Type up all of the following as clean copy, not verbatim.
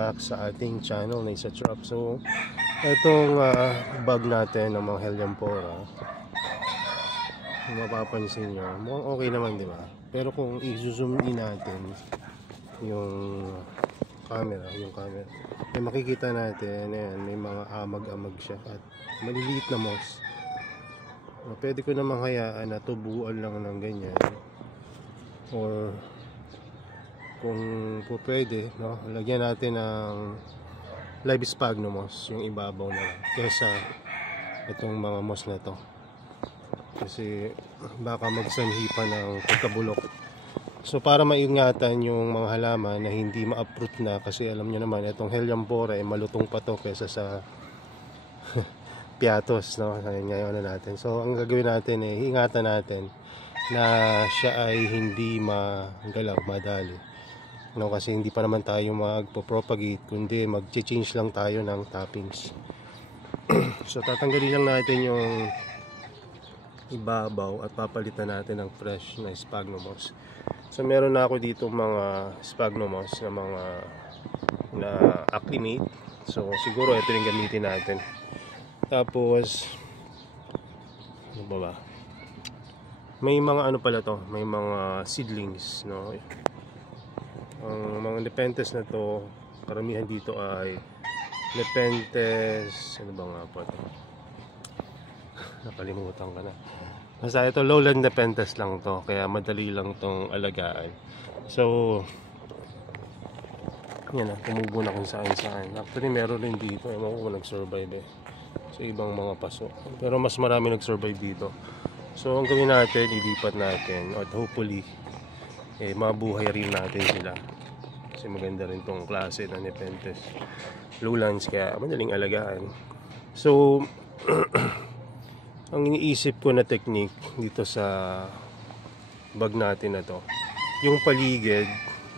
back sa ating channel na Isa Trap. So itong bag natin ng mga Helianthora, kung mapapansin nyo, mukhang okay naman, di ba? Pero kung i-zoom in natin yung camera, may makikita natin, ayan, may mga amag-amag siya at maliliit na moss. Pwede ko namang hayaan na tubuan lang ng ganyan, or kung po pwede, no, lagyan natin ng live sphagnum moss yung ibabaw na lang kesa itong mga moss na to, kasi baka magsanhi pa ng pagkabulok. So para maingatan yung mga halaman na hindi ma-uproot na, kasi alam nyo naman itong Helianthora malutong pa to kesa sa piatos, no? Ngayon na natin. So ang gagawin natin ingatan natin na siya ay hindi magalaw, madali. No, kasi hindi pa naman tayo magpo-propagate, kundi mag-change lang tayo ng toppings. So tatanggalin lang natin yung ibabaw at papalitan natin ng fresh na sphagnum moss. So meron na ako dito mga sphagnum moss na mga na acclimate. So siguro ito yung gamitin natin. Tapos ano ba? May mga ano pala to, may mga seedlings, no? Ang mga Nepenthes na to, karamihan dito ay Nepenthes, ano ba nga po ito? Nakalimutan ka na. Basta ito lowland Nepenthes lang to, kaya madali lang tong alagaan. So yan na, tumubo na kung saan. Actually meron rin dito, ewan ko kung nag-survive sa ibang mga paso, pero mas marami nag-survive dito. So ang gawin natin, ilipat natin at hopefully mabuhay rin natin sila, kasi maganda rin tong klase ng Nepenthes lowlands, kaya madaling alagaan. So ang iniisip ko na technique dito sa bag natin na to, yung paligid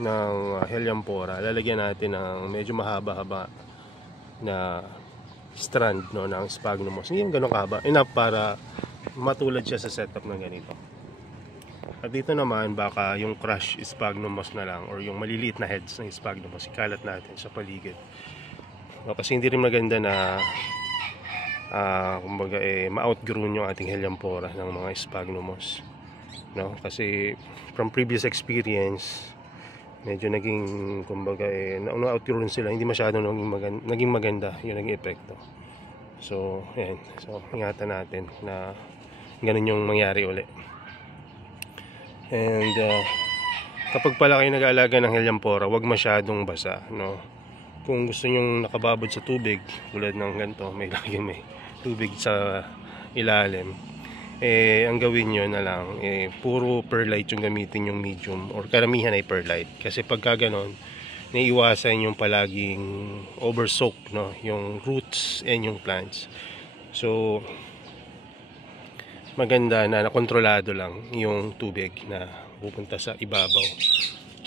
ng Helianthora lalagyan natin ng medyo mahaba-haba na strand, no, ng sphagnum moss. Hindi yung ganun kahaba, enough para matulad siya sa setup na ganito. At dito naman baka yung crush sphagnum moss na lang, or yung maliliit na heads ng sphagnum moss ikalat natin sa paligid. No, kasi hindi rin maganda na kumbaga ma-outgrown yung ating Helianthora ng mga sphagnum moss, no? Kasi from previous experience medyo naging kumbaga na-outgrown sila, hindi masyado naging maganda yung naging epekto. So ayan, so ingatan natin na ganun yung mangyari uli. And kapag pala kayo nag-aalaga ng Helianthora, wag masyadong basa, no? Kung gusto nyong nakababad sa tubig tulad ng ganito, may tubig sa ilalim, ang gawin nyo na lang, puro perlite yung gamitin, yung medium, or karamihan ay perlite, kasi pagka ganon naiiwasan yung palaging oversoak, no, yung roots and yung plants. So maganda na nakontrolado lang yung tubig na pupunta sa ibabaw.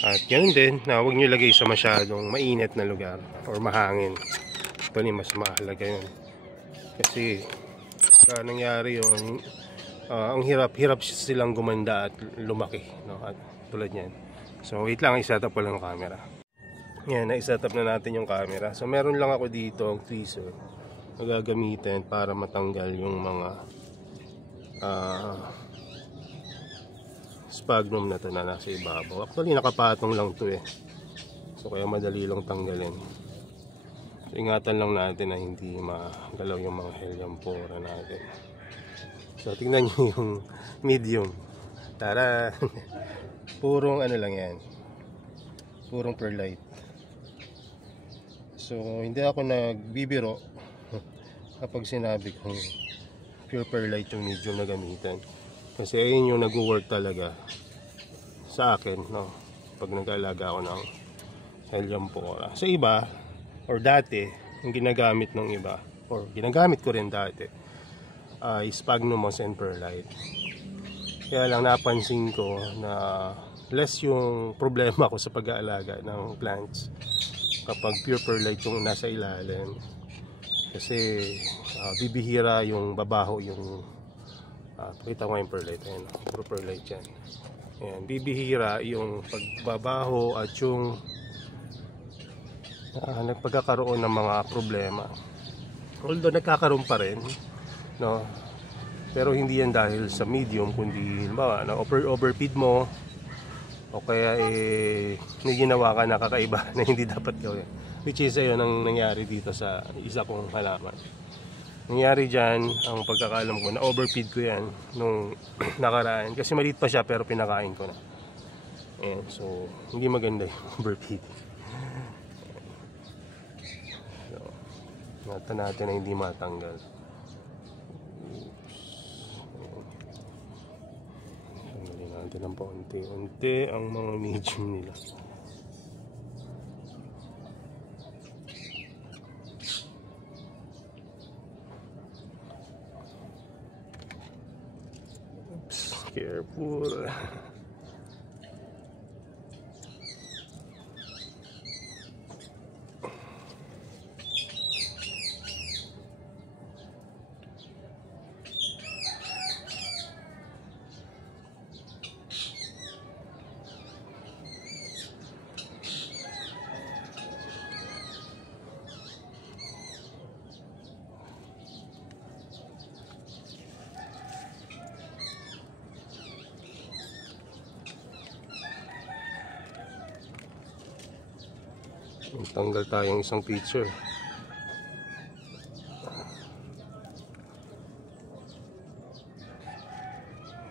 At yun din, na huwag nyo lagay sa masyadong mainit na lugar or mahangin. Ito mas mahalaga yun, kasi nangyari yun, ang hirap silang gumanda at lumaki, no? At tulad yan. So wait lang, i-set up ko lang yung camera. Yan, na-set up na natin yung camera. So meron lang ako dito ang tweezer na gagamitin para matanggal yung mga sphagnum na to na nasa ibabaw. Actually nakapatong lang to so kaya madali lang tanggalin. So ingatan lang natin na hindi magalaw yung mga Helianthora natin. So tingnan nyo yung medium, tara. Purong ano lang yan, purong perlite. So hindi ako nagbibiro kapag sinabi kong pure perlite yung medium na gamitan, kasi ayun yung nag-work talaga sa akin, no, pag nag-aalaga ako ng Helianthora. Sa iba, or dati, yung ginagamit ng iba, or ginagamit ko rin dati, ay sphagnum moss and perlite. Kaya lang napansin ko na less yung problema ko sa pag-aalaga ng plants kapag pure perlite yung nasa ilalim, kasi bibihira yung babaho, yung pakita ko yung perlite, ayan, puro perlite yan. Ayan, bibihira yung pagbabaho at yung nagpagkakaroon ng mga problema. Although nagkakaroon pa rin, no? Pero hindi yan dahil sa medium, kundi halimbawa, overfeed mo o kaya may ginawa ka na kakaiba na hindi dapat gawin. Which is ayun ang nangyari dito sa isa kong halaman. Nangyari dyan, ang pagkakalam ko, na overfeed ko yan nung nakaraan. Kasi maliit pa siya pero pinakain ko na. Ayan, so hindi maganda yung overfeed. So, natin natin na hindi matanggal. Tanggalin natin ng paunti-unti ang mga medium nila. Careful. Tanggal tayong isang picture.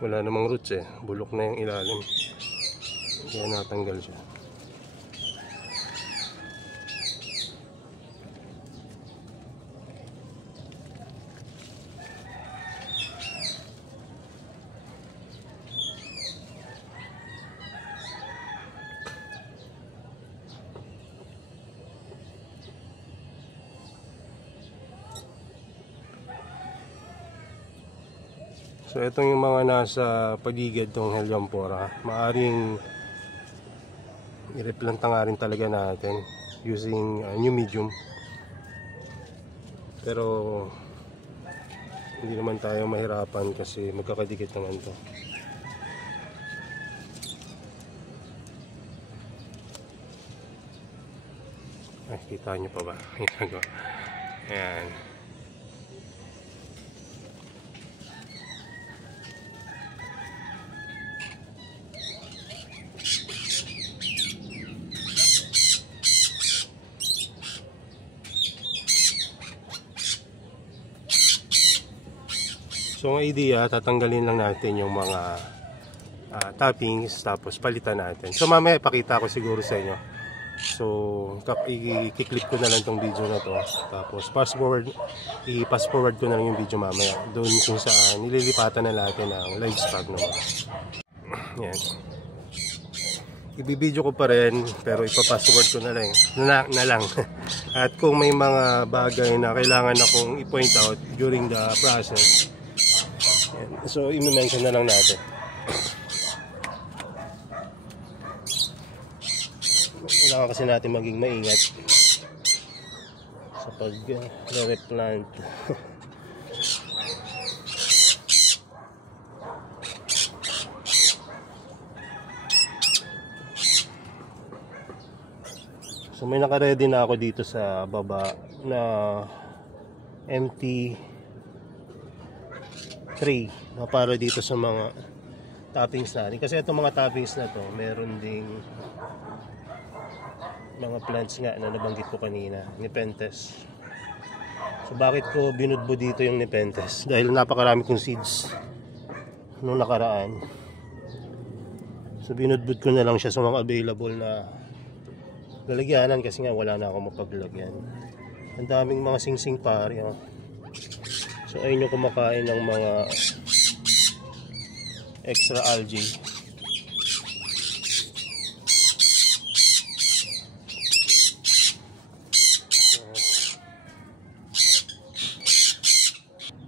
Wala namang roots bulok na yung ilalim, kaya natanggal siya. So itong yung mga nasa paligid ng Helianthera, maaring i-replanta nga rin talaga natin using new medium. Pero hindi naman tayo mahirapan kasi magkakadikit naman to. Ay, kita nyo pa ba? Ayan. So ang idea, tatanggalin lang natin yung mga toppings, tapos palitan natin. So mamaya ipakita ko siguro sa inyo. So i-click ko na lang tong video na to. Tapos i-pass forward ko na lang yung video mamaya. Doon kung saan nililipatan na natin ang livestock naman. Yan. Ibibideo ko pa rin, pero ipapassword ko na lang. At kung may mga bagay na kailangan akong i-point out during the process, so i-mention na lang natin. Kailangan kasi natin maging maingat sa pag-replant. So may naka-ready na ako dito sa baba na empty tray na para dito sa mga toppings natin. Kasi itong mga toppings na to, meron ding mga plants nga na nabanggit ko kanina, Nepenthes. So bakit ko binudbo dito yung Nepenthes? Dahil napakarami kong seeds nung nakaraan. So binudbud ko na lang siya sa mga available na lalagyanan kasi nga wala na ako mapaglagyan. Ang daming mga singsing pare. So ayun yung kumakain ng mga extra algae.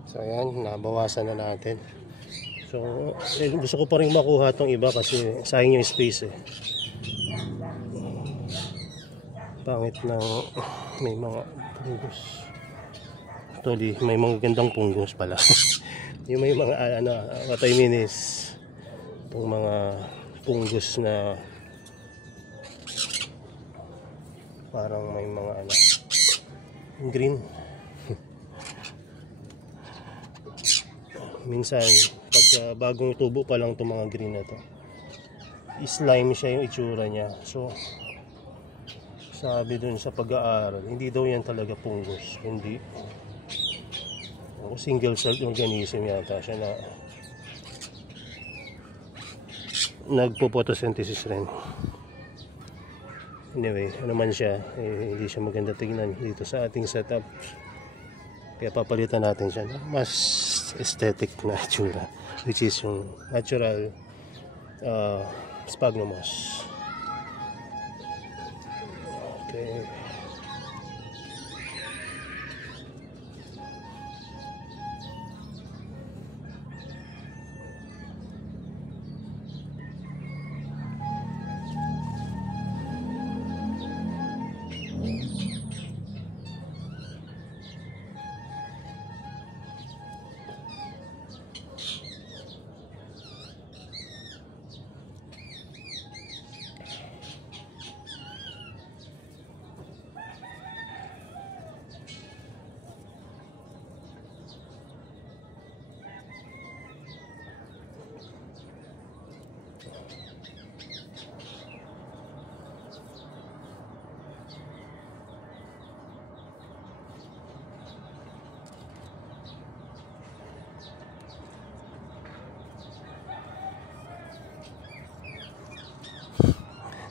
So ayan, nabawasan na natin. So gusto ko pa rin makuha itong iba kasi sayang yung space Pangit na may mga punggos. Actually, may mga gandang punggos pala. Yung may mga what I mean is itong mga punggos na Parang may mga ano, green. Minsan pag bagong tubo pa lang itong mga green na to, slime siya yung itsura niya. So sabi dun sa pag-aaral, hindi daw yan talaga fungus, hindi single celled organism yata siya na nagpo-photosynthesis rin. Anyway, ano man siya, hindi siya maganda tingnan dito sa ating setup, kaya papalitan natin siya na mas aesthetic na itsura, which is yung natural sphagnum moss. Okay.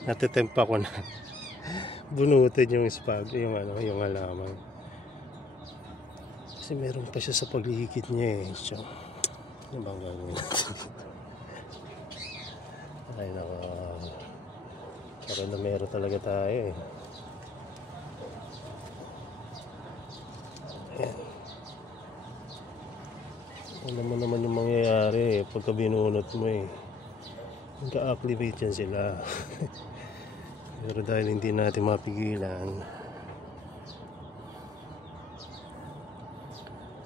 Natitempa ko na bunutin yung yung halaman, kasi meron pa siya sa paligid niya eh. So ano bang gagawin natin? Ay nako, parang na meron talaga tayo eh. Ayan. Alam mo naman yung mangyayari eh, pagka binunot mo eh, nagka-activate yan sila. Pero dahil hindi natin mapigilan,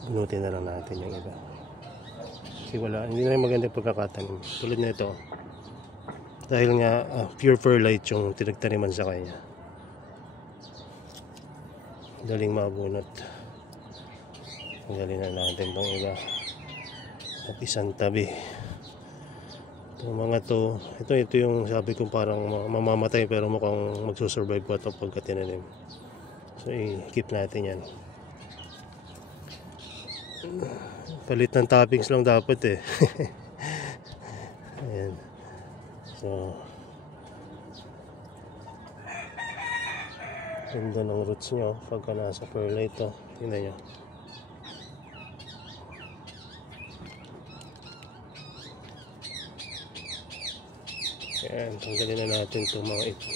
bunutin na lang natin yung iba. Kasi hindi na maganda pagkakatanim. Tulad na ito, dahil nga pure perlite yung tinagtaniman sa kanya, daling mabunot. Tanggalin na natin itong iba at isang tabi. Itong mga to, ito yung sabi ko parang mamamatay pero mukhang magsusurvive pa ito pagka tinanim. So i-keep natin yan. Palit ng toppings lang dapat eh. Ayan. So ganda ng roots nyo pagka nasa perlite to. Tingnan nyo. Ayan, tanggalin na natin itong mga ito.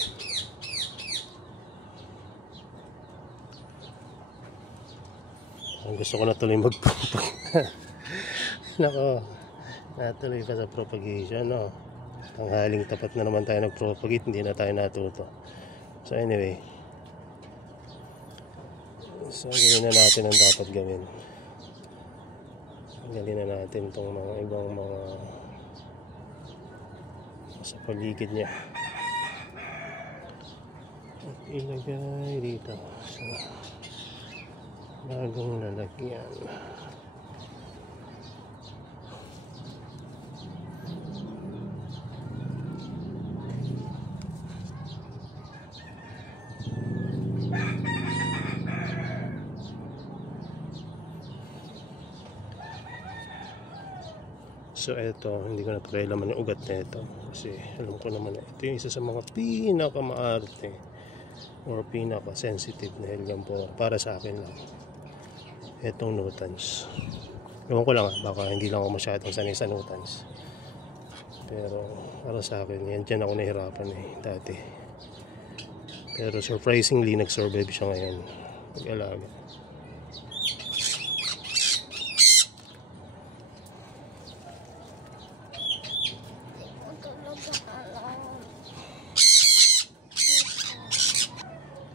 Ang gusto ko na tuloy mag-propagate. Nako, natuloy pa sa propagation, no? Tanghaling tapat na naman tayo nag-propagate, hindi na tayo natuto. So anyway, so gawin na natin ang dapat gawin. Tanggalin na natin itong mga ibang mga sa paligid niya at ilagay dito sa bagong lalagyan. So eto, hindi ko na pakialaman yung ugat na ito kasi alam ko naman na ito yung isa sa mga pinakamaarte or pinaka-sensitive na helianthera para sa akin lang. Etong nutans. Ewan ko lang baka hindi lang ako masyadong sanay sa nutans. Pero para sa akin, yan dyan ako nahirapan eh dati. Pero surprisingly, nag-survive siya ngayon. Pag-alaga.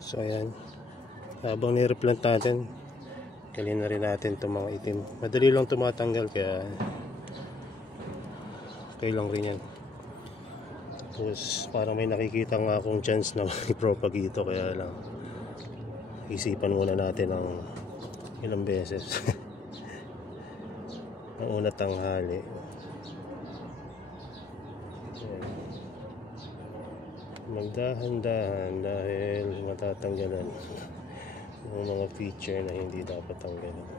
So ayan, habang nireplant natin, kalin na rin natin itong mga itim. Madali lang tumatanggal kaya okay lang rin yan. Tapos parang may nakikita nga akong chance na i-propagate ito, kaya lang Isipan muna natin ng ilang beses. Ang una tanghali. Magdahan-dahan dahil matatanggalan yung mga feature na hindi dapat tanggalan.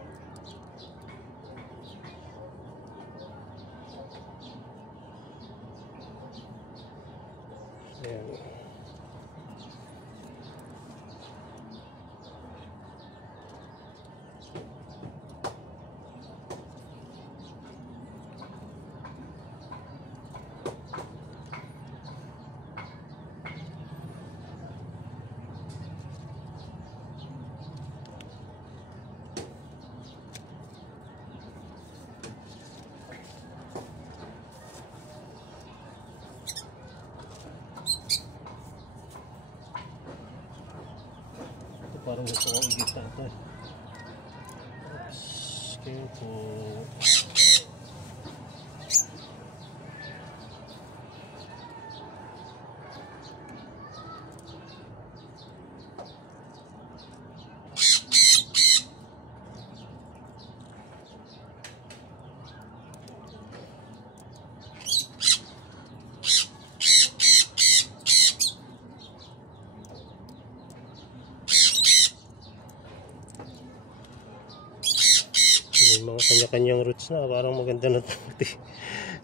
Ayan. Parang gusto kong igita ito eh. Okay po. May mga kanya-kanyang roots na, parang maganda na ito.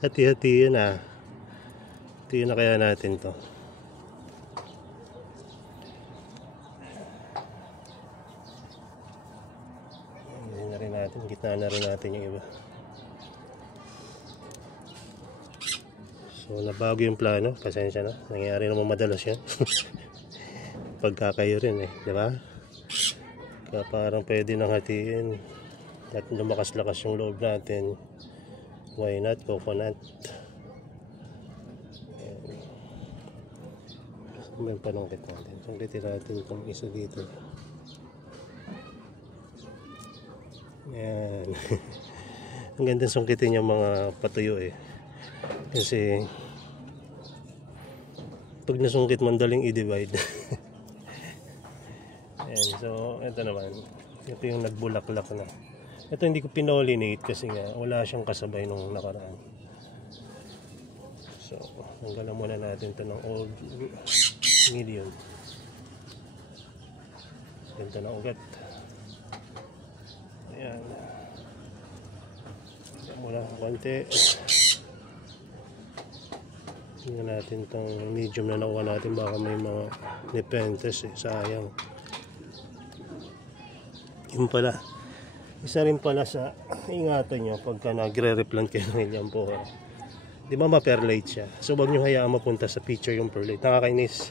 Hati-hati yun ah. Ito yun na kaya natin to. Hindi na rin natin, gitna na rin natin yung iba. So nabago yung plano, pasensya na. Nangyayari naman madalas yan. Pagkakayo rin eh, di ba? Kaya parang pwede nang hatiin. At lumakas-lakas yung loob natin. Why not coconut? May panungkit natin. Sungkitin natin itong isa dito. Ayan. Ang ganda sungkitin yung mga patuyo eh. Kasi pag nasungkit mandaling i-divide. Ayan. So ito naman. Ito yung nagbulaklak na. Ito hindi ko pinolinate kasi nga wala siyang kasabay nung nakaraan. So, tanggalan muna natin ito ng old medium. Ganda na ugat. Ayan. Tanggalan muna konti. Tingnan natin itong medium na nakuha natin. Baka may mga nepenthes eh. Sayang. Yun pala. Isa rin pala sa ingatan nyo pagka nagre-replant kayo ng Helianthera. Di ba ma-perlite siya? So wag nyo hayaan mapunta sa picture yung perlite. Nakakainis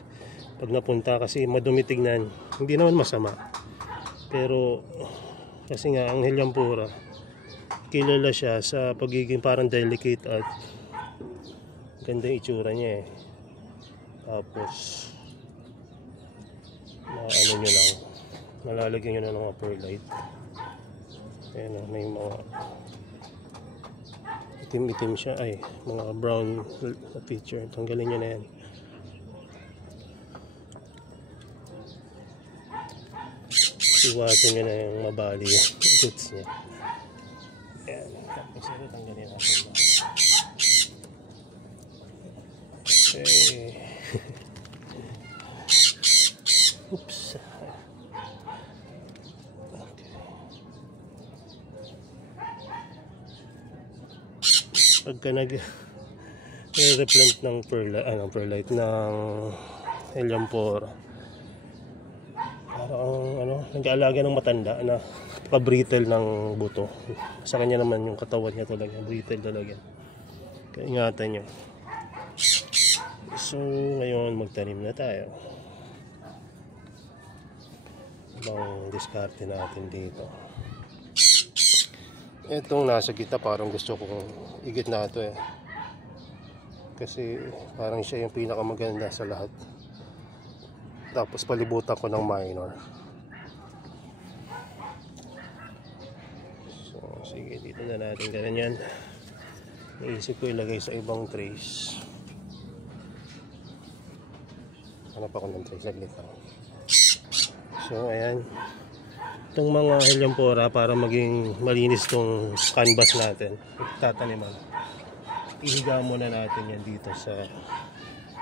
pag napunta kasi madumi tignan. Hindi naman masama. Pero kasi nga ang Helianthera kilala siya sa pagiging parang delicate at ganda yung itsura niya eh. Tapos na ano nyo lang, nalalagyan nyo na ng mga perlite. Ayan o, may mga itim-itim siya, ay mga brown feature. Tanggalin nyo na yan. Iwasan nyo na yung mabali yung roots niya. Ayan, tapos ito tanggalin natin. Okay. Oops. Pagka nag-replant ng perlite ng Helianthera, parang nag-aalaga ng matanda na pa-brittle ng buto. Sa kanya naman yung katawan niya talaga, brittle talaga. Kaya ingatan nyo. So ngayon magtanim na tayo. Ibang diskarte natin dito. Itong nasa gitna parang gusto kong igit na ito eh. Kasi parang siya yung pinakamaganda sa lahat. Tapos palibutan ko ng minor. So sige, dito na natin ganyan. Naisip ko ilagay sa ibang trays. Hanap ako ng trays, saglit lang. So ayan, itong mga helianthera para maging malinis tong canvas natin, tataniman, ihiga muna natin yan dito sa,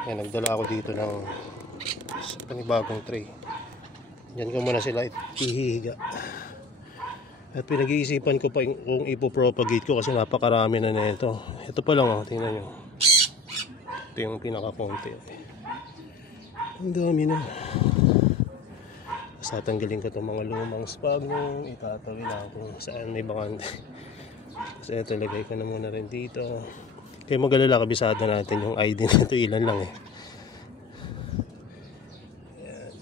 yan, nagdala ako dito ng panibagong tray. Yan ko muna sila ihihiga. At pinag-iisipan ko pa kung ipopropagate ko kasi napakarami na nito. Ito pa lang, oh, tingnan nyo. Ito yung pinaka-konti. Ang dami na. Tapos tatanggalin ko itong mga lumang sphagnum, itatawin na kung saan may bakante. Tapos ito, lagay ko na muna rin dito. Kaya magalala, kabisado natin yung ID na ito, ilan lang eh. Ayan.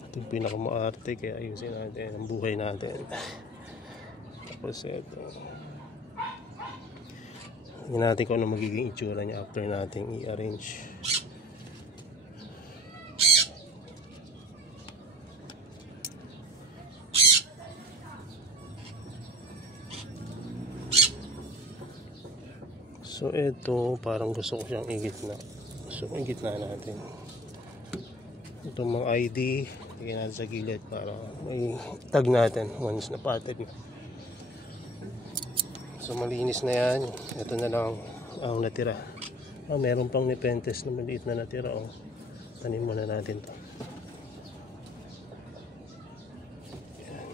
Ito yung pinakamaarte, kaya ayusin natin ang buhay natin. Tapos ito, hindi natin kung ano magiging itsura niya after natin i-arrange. So ito, parang gusto ko siyang igitna. So igitna natin. Itong mga ID, tignan natin sa gilid para may tag natin once na patag na. So malinis na yan. Ito na lang ang natira. Meron pang nepenthes na maliit na natira. Oh. Tanim muna natin to. Yan.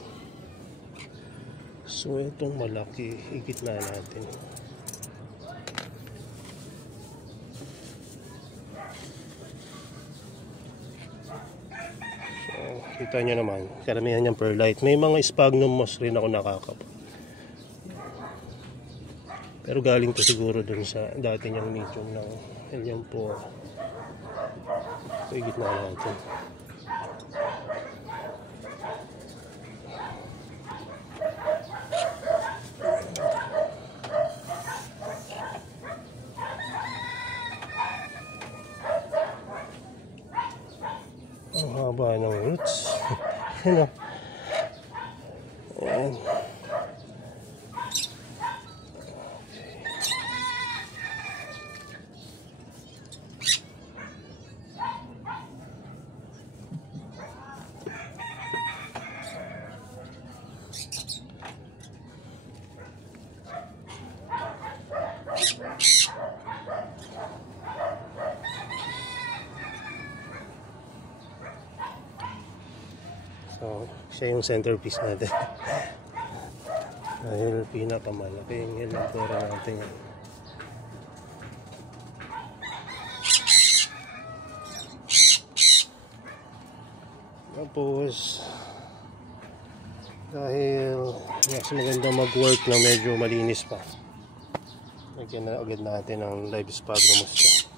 So itong malaki, igitna natin. Kita nyo naman, karamihan niyang perlite. May mga sphagnum moss rin ako nakakapa. Pero galing to siguro dun sa dati niyang medium ng helianthera. So igitna natin. Ang haba ng roots. Ano? Ayan. So, siya yung centerpiece natin. Dahil pinakamalaki yung helianthera natin yan. Tapos, dahil mas maganda mag-work na medyo malinis pa, lagyan na agad natin ang live sphagnum moss.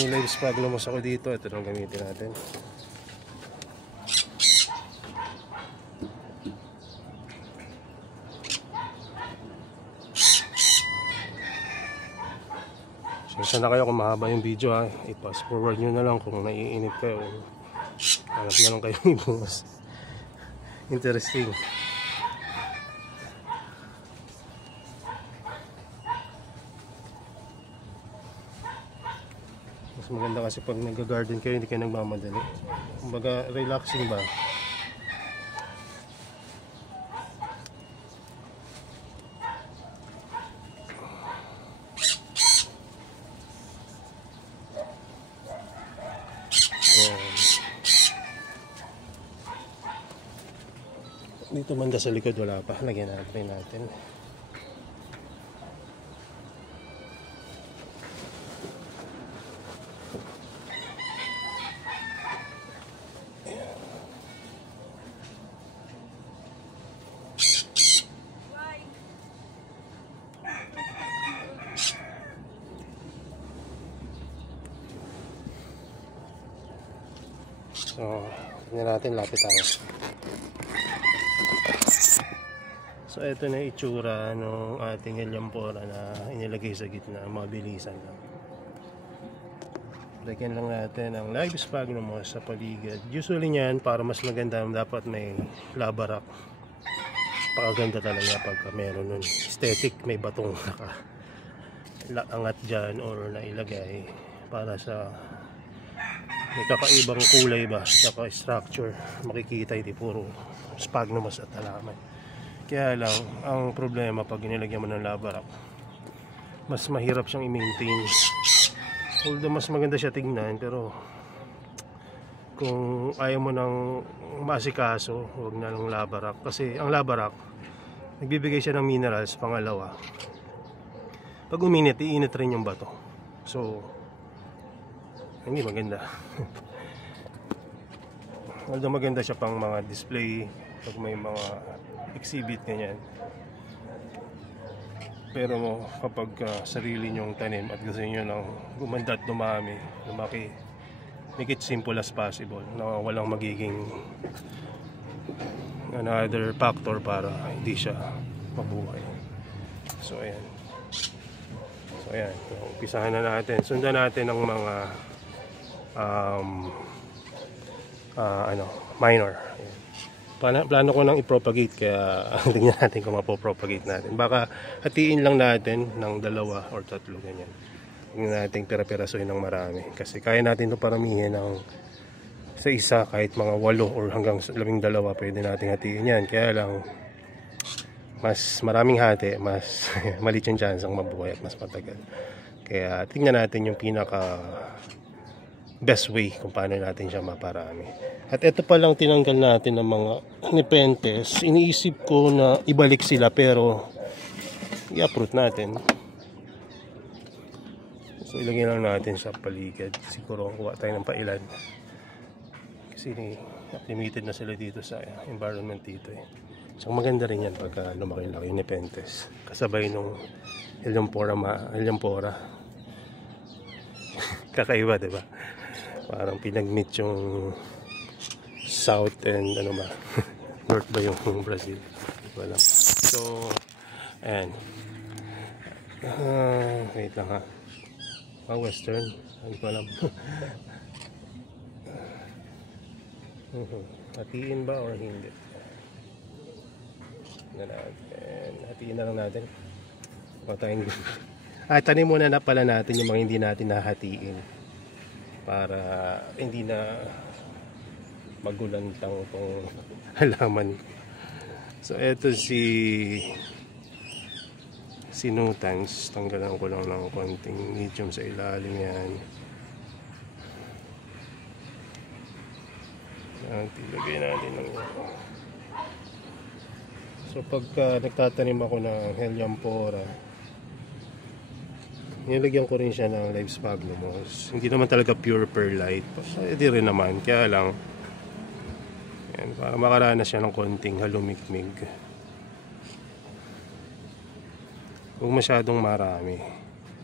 May live sphagnum moss ako dito. Ito lang gamitin natin. So sana kayo kung mahaba yung video, ha, i-pass forward nyo na lang kung naiinip kayo. Hanap na lang kayo ibus. Interesting. Mas maganda kasi pag nag-garden kayo, hindi kayo nagmamadali. Kumbaga, relaxing ba? Dito banda sa likod wala pa. Lagyan natin. So, tingnan natin, lapit tayo. So, ito na itsura ng ating helianthera na inilagay sa gitna. Mabilisan lang. Lagyan lang natin ang live sphagnum moss sa paligid. Usually niyan, para mas maganda, dapat may lava rock. Napakaganda talaga pagka meron nun. Aesthetic, may batong naka-angat dyan or nailagay para sa may kakaibang kulay ba, saka structure. Makikita hindi puro sphagnum at halaman. Kaya lang, ang problema pag inilagyan mo ng lava rock, mas mahirap siyang i-maintain. Although mas maganda siya tingnan, pero kung ayaw mo nang maasikaso, huwag na lang lava rock. Kasi ang lava rock, nagbibigay siya ng minerals. Pangalawa, pag uminit, iinit rin yung bato. So, hindi maganda. Although maganda siya pang mga display, pag may mga exhibit ganyan. Pero kapag sarili nyong tanim at gusto nyo nang gumanda at dumami, lumaki, make it simple as possible, na walang magiging another factor para hindi siya mabuhay. So ayan. So umpisahan na natin. Sundan natin ang mga minor. Plano ko nang i-propagate, kaya tingnan natin kung mapopropagate natin. Baka hatiin lang natin ng 2 or 3 ganyan. Tingnan natin pera-perasohin ng marami. Kasi kaya natin ito paramihin ng sa isa, kahit mga 8 or hanggang 12 pwede natin hatiin yan. Kaya lang, mas maraming hati, mas maliit yung chance ang mabuhay at mas matagal. Kaya tingnan natin yung pinaka best way kung paano natin siya maparami. At ito pa lang tinanggal natin ng mga nepenthes. Iniisip ko na ibalik sila, pero i-uproot natin. So ilagay lang natin sa paligid. Siguro kuha tayo ng pailan. Kasi limited na sila dito sa environment dito eh. So maganda rin yan pagka lumaki-laki yung nepenthes. Kasabay nung Helianthera. Kakaiba, diba? Parang pinag-meet yung south and north ba yung Brazil? Wala. So, ayan. Wait lang ha. Western. Hindi ko alam. Hatiin ba or hindi? Hatiin na lang natin. Tanim muna na pala natin yung mga hindi natin nahatiin, para hindi na magulantang itong halaman. So eto si Nutans. Tanggalan ko lang ng konting medium sa ilalim yan. Ilagay natin ng so pagka nagtatanim ako ng Helianthera, nilagyan ko rin siya ng live sphagnum moss. Hindi naman talaga pure perlite, hindi rin naman, kaya lang yan, para makaranas siya ng konting halumikmig. Huwag masyadong marami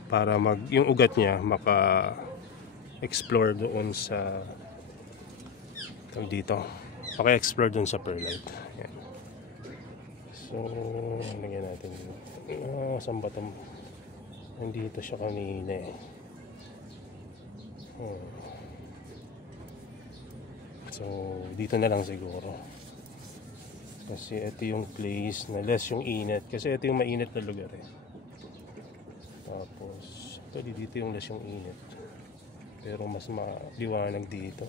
para yung ugat niya maka-explore doon sa dito, maka-explore doon sa perlite. Yan. So lagyan natin saan ba ito? Nandito siya kanina eh. So dito na lang siguro, kasi ito yung place na less yung init, kasi ito yung mainit na lugar eh. Tapos dito yung less yung init, pero mas maliwanag dito.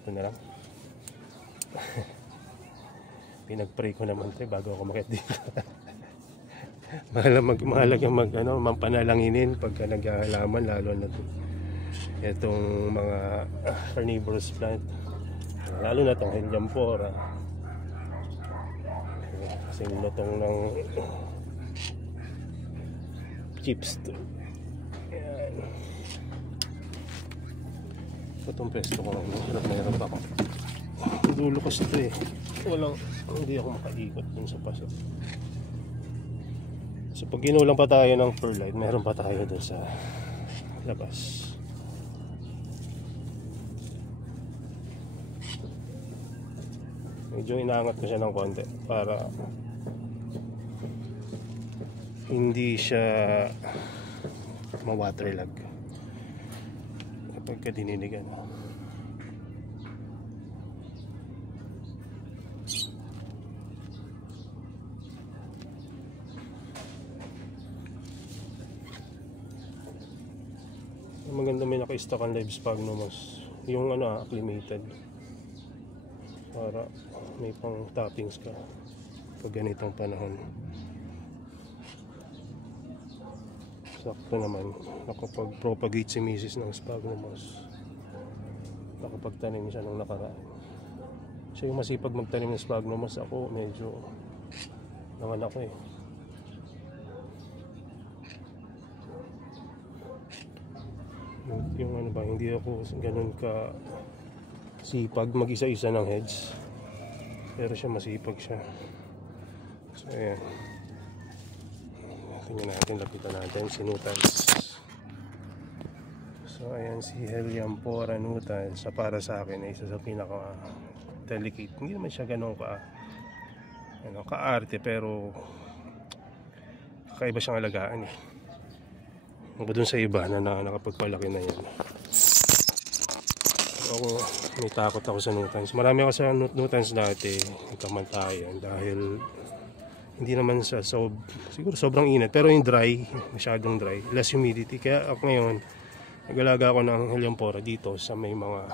Ito na lang. Pinag-pray ko naman ito bago ako makit dito. Mahalaga mampanalanginin pagka naghahalaman, lalo na itong mga carnivorous plant, lalo na itong Helianthera. Kasi lutong ng chips to. Ayan. Itong pesto ko lang, hirap ako. Dulo kasi ito eh. Hindi ako makaikot dun sa paso. So pag ginulang pa tayo ng perlite, meron pa tayo dun sa labas. Medyo inaangat ko siya ng konti para hindi siya ma-waterlog kapag ka diniligan. naka-stock ang live sphagnum yung acclimated, para may pang toppings ka pag ganitong panahon. Sakto naman, nakapag-propagate si Mrs. ng sphagnum, nakapagtanim siya nung nakaraan. Siya yung masipag magtanim ng sphagnum. Ako medyo nanganak ko yung hindi ako ganun ka sipag mag-isa-isa ng heads, pero siya masipag siya. So ayan, tingnan natin, lapitan natin si Nutans. So ayan, si Helianthora nutans, para sa akin ay isa sa pinaka delicate. Hindi naman siya ganun kaarte, pero kakaiba siyang alagaan dun sa iba na nakapagpalaki na yan. Ako, may takot ako sa nutans. Marami ako sa nutans dati, kamantayan, dahil hindi naman siya siguro sobrang init, pero yung dry, masyadong dry, less humidity. Kaya ako ngayon, nag-alaga ako ng Helianthora dito sa may mga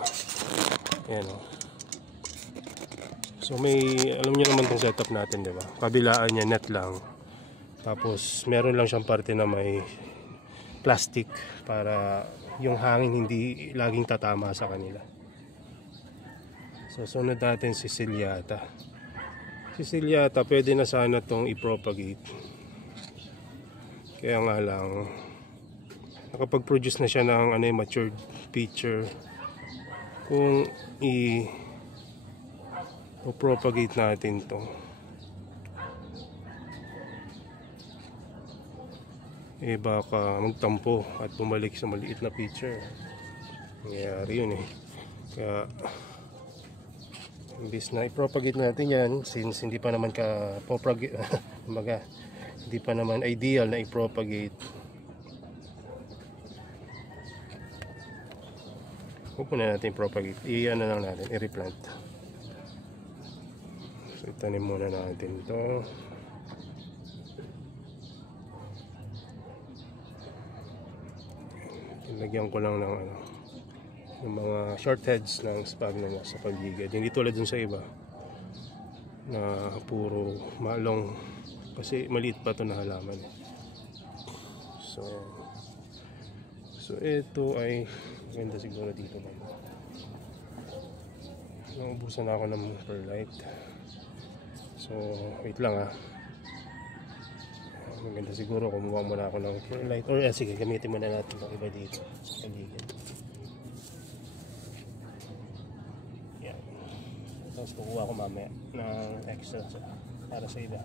so may, alam niyo naman tong setup natin, di ba? Kabilaan niya net lang, tapos meron lang siyang parte na may plastic para yung hangin hindi laging tatama sa kanila. So sunod natin si Ciliata. Si Ciliata, pwede na sana tong i-propagate, kaya nga lang nakapag-produce na siya ng matured pitcher. Kung i-propagate natin to, baka magtampo at bumalik sa maliit na pitcher. Nangyayari yun Kaya imbis na i-propagate natin yan, since hindi pa naman hindi pa naman ideal na i-propagate, huwag na natin i-propagate, lang natin, i-replant. So itanim muna natin to. Lagyan ko lang ng yung mga short heads ng sphagnum sa paligid. Hindi tulad dun sa iba na puro malong, kasi maliit pa ito na halaman. So ito ay ganda siguro dito ba. Naubusan ako ng perlite. So wait lang maganda siguro kumuha muna ako ng perlite, or sige, gamitin muna natin ng iba dito sa paligid. Yan, tapos kukuha ko mamaya ng extra para sa iba.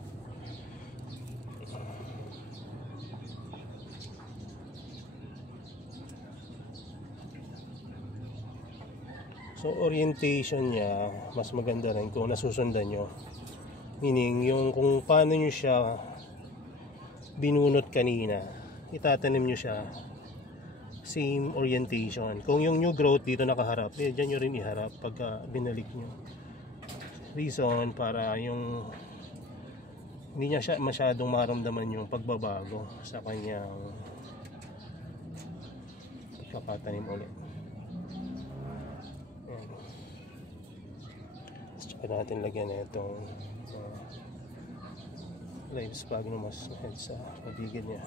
So orientation niya mas maganda rin kung nasusundan nyo, meaning yung kung paano nyo siya binunot kanina, itatanim nyo siya same orientation. Kung yung new growth dito nakaharap, dyan nyo rin iharap pagka binalik nyo. Reason para yung hindi niya siya masyadong maramdaman yung pagbabago sa kanyang pagkakatanim ulit. Tsaka natin lagyan na itong live sphagnum head sa paligid niya.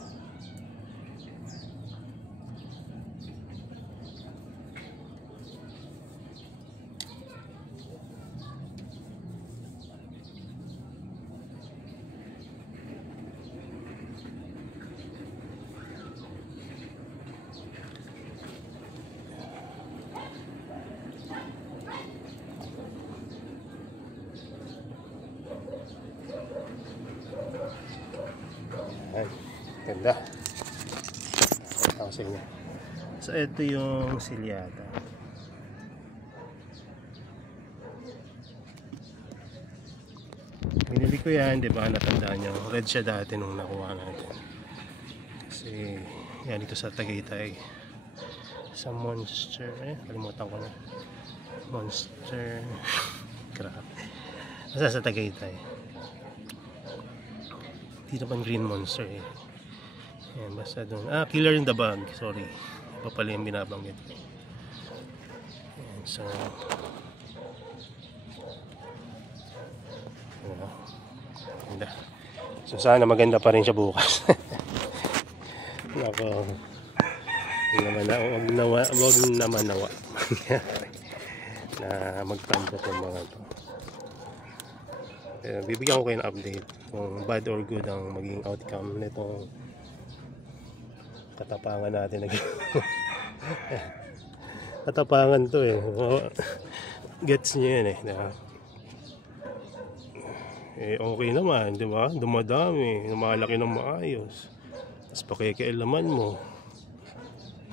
Ganda. Ako sa inyo. So ito yung Ciliata. Binili ko yan, di ba? Natandaan nyo, red siya dati nung nakuha natin. Kasi yan, ito sa Tagaytay, sa Monster, kalimutan ko na, Monster grabe, basta sa Tagaytay. Dito pa Green Monster Yan, basta doon. Killer in the Bag. Sorry. Iba pala yung binabanggit. So, ganda. So sana maganda pa rin siya bukas. Nako. Wag naman nawa. Na magpanda itong mga to. Bibigyan ko kayo ng update kung bad or good ang maging outcome nitong katapangan natin. Katapangan to eh. Gets nyo yan eh. Okay naman, di ba? Dumadami, lumalaki ng maayos. Tapos pakikialaman mo.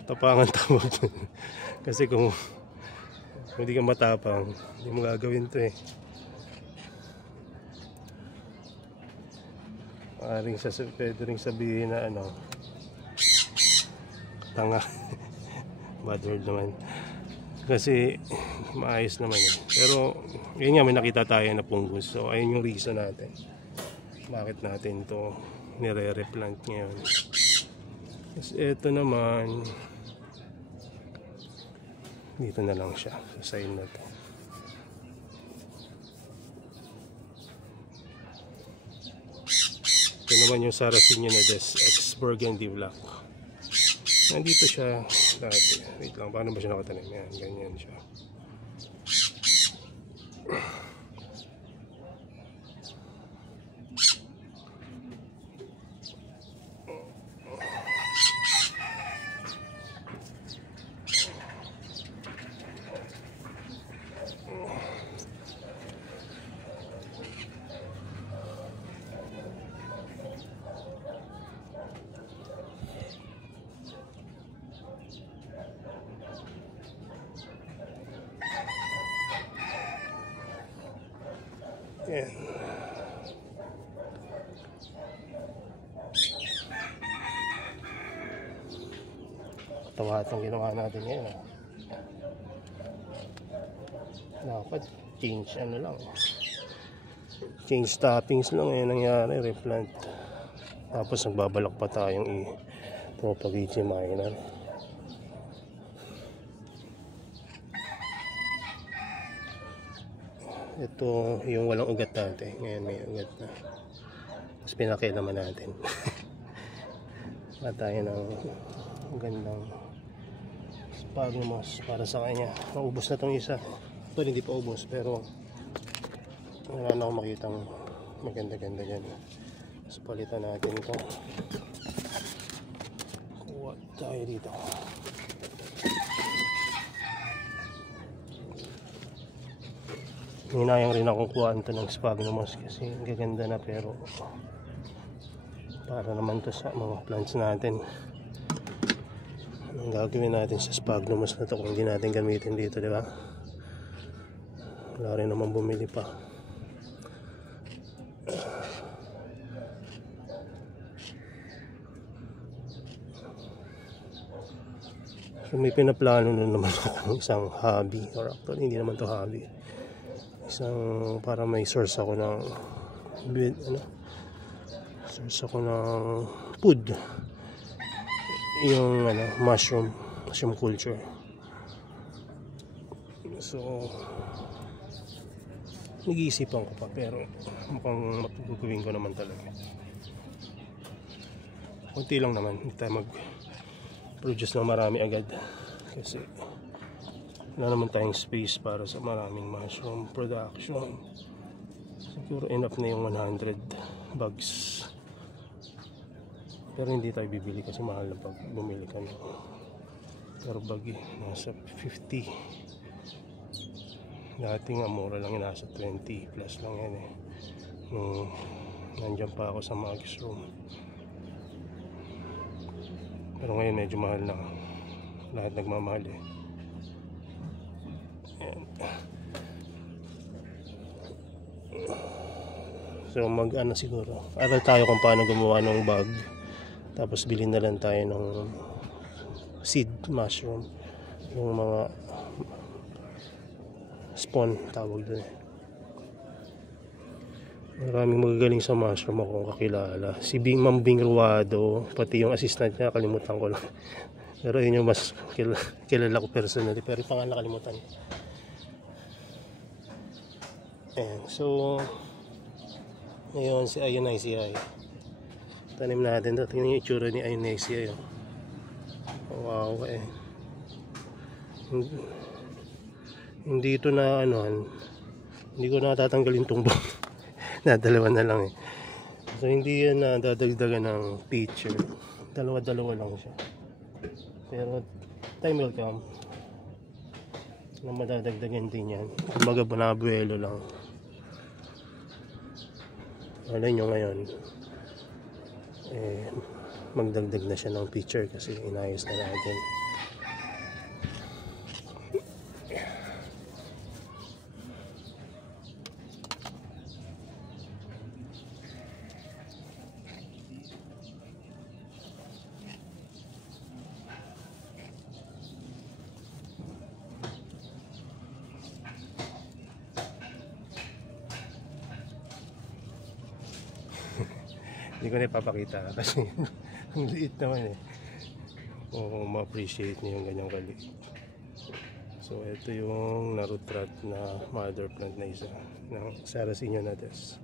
Katapangan tawag. Kasi kung hindi ka matapang, hindi mo gagawin to eh. Pwede rin sabihin na ano, tanga. Bad word naman. Kasi maayos naman eh. Pero yun nga, may nakita tayo na punggos. So ayun yung reason natin bakit natin to nire-replant ngayon. Kasi ito naman, dito na lang siya sa side na to. Ito naman yung Sarracenia Nodes X Burgundy Black. Nandito siya dati. Wait lang, paano ba siya nakatanim? Yan, ganyan siya. Yan. Tawa itong ginawa natin ngayon. Dapat change ano lang. Change toppings lang eh nangyari, replant. Tapos nagbabalak pa tayong i-propagate si minor. Ito yung walang ugat natin. Ngayon may ugat na. Tapos pinakita naman natin. Wala tayo ng gandang sphagnum para sa kanya. Naubos na itong isa. Ito hindi pa ubos pero wala na akong makitang maganda-ganda dyan. Tapos palitan natin ito. Kuha tayo dito. Hinayang rin akong kuhaan ito ng sphagnum kasi gaganda na pero para naman to sa mga plants natin. Anong gagawin natin sa sphagnum na to kung hindi natin gamitin dito, di ba? Wala rin naman bumili pa. So may pinaplano na naman ako ng isang hobby, or actually hindi naman to hobby. Isang para may source ako ng food, yung mushroom culture. So nag-iisipan ko pa pero mukhang mapupugawin ko naman talaga. Kunti lang naman, hindi tayo mag-produce ng marami agad kasi wala naman tayong space para sa maraming mushroom production. Siguro enough na yung 100 bags. Pero hindi tayo bibili kasi mahal na pag bumili ka ng per bag nasa 50. Dati nga mura lang yun, nasa 20 plus lang yan eh. Nandyan pa ako sa mushroom. Pero ngayon medyo mahal na. Lahat nagmamahal eh. So siguro aral tayo kung paano gumawa ng bag, tapos bilhin na lang tayo ng seed mushroom, yung mga spawn tawag doon. Maraming magagaling sa mushroom akong kakilala, si Ma'am Bing Ruado, pati yung assistant niya kalimutan ko lang. Pero yun yung mas kilala ko personally. Pero yung pangalan nakalimutan. Ayan. So, ngayon si Ionizii. Tanim natin ito. Tingnan yung itsura ni Ionizii. Wow. Hindi ito na ano. Hindi ko natatanggalin itong buong. Nadalawa na lang eh. So, hindi yan na dadagdagan ng picture. Dalawa-dalawa lang siya. Pero time will come na madadagdagan din yan. Kumbaga banabuelo lang. Alam nyo ngayon magdagdag na siya ng picture kasi inayos na natin. Hindi ko na ipapakita kasi ang liit naman eh. O ma-appreciate niyo yung ganyang kaliit. So ito yung na-root rot na mother plant na isa ng Sarracenia nates.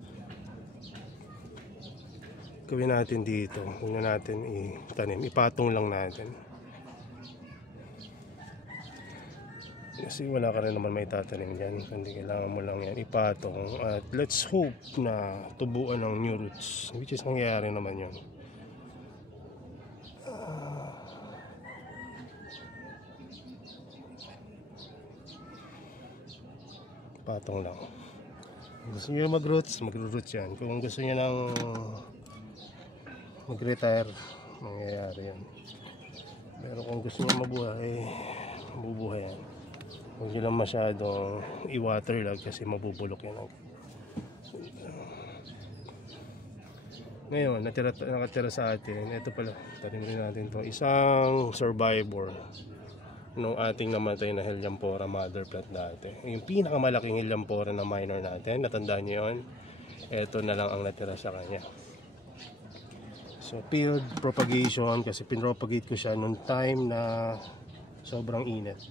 Gawin natin dito. Huwag na natin itanim. Ipatong lang natin. Kasi wala ka rin naman may tatanim dyan. Kundi kailangan mo lang yan ipatong. At let's hope na tubuan ng new roots. Which is nangyayari naman yun. Patong lang. Kung gusto nyo mag-roots, mag-roots yan. Kung gusto nyo nang mag-retire, mangyayari yan. Pero kung gusto nyo mabuhay, mabubuhay yan. Huwag nyo lang masyadong i-waterlog kasi mabubulok yan. Ngayon, nakatira sa atin, ito pala, tarin rin natin to isang survivor nung ating namatay na Helianthera mother plant dati. Yung pinakamalaking Helianthera na minor natin, natandaan nyo yun, ito na lang ang natira sa kanya. So, field propagation, kasi pinropagate ko siya nung time na sobrang init.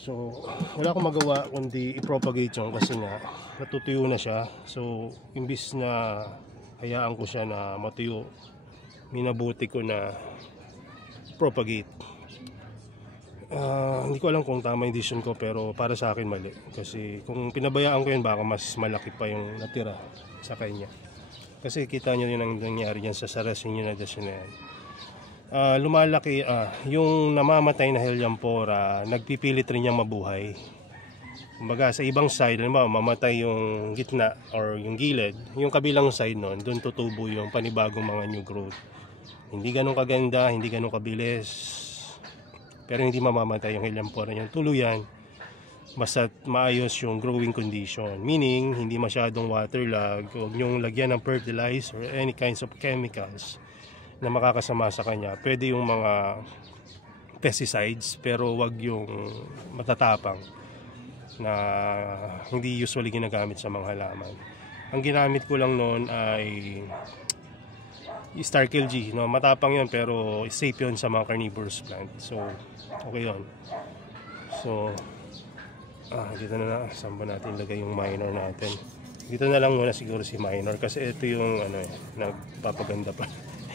So, wala akong magawa kundi i-propagate yun kasi nga natutuyo na siya. So, imbis na hayaan ko siya na matuyo, minabuti ko na propagate. Hindi ko alam kung tama yung decision ko pero para sa akin mali. Kasi kung pinabayaan ko yun baka mas malaki pa yung natira sa kanya. Kasi kita nyo yun ang nangyari dyan sa Sarracenia nates na yan. Lumalaki yung namamatay na Helianthera, nagpipilit rin niyang mabuhay. Kumbaga sa ibang side, halimbawa mamatay yung gitna or yung gilid, yung kabilang side nun, doon tutubo yung panibagong mga new growth. Hindi ganun kaganda, hindi ganun kabilis, pero hindi mamamatay yung Helianthera niyan tuluyan basta maayos yung growing condition. Meaning hindi masyadong waterlog, huwag nyong lagyan ng fertilizer or any kinds of chemicals na makakasama sa kanya. Pwede yung mga pesticides pero wag yung matatapang na hindi usually ginagamit sa mga halaman. Ang ginamit ko lang noon ay Starkill G, no? Matapang yun pero safe yun sa mga carnivorous plant. So okay yun. So dito na saan ba natin ilagay yung minor natin. Dito na lang muna siguro si minor kasi ito yung nagpapaganda pa.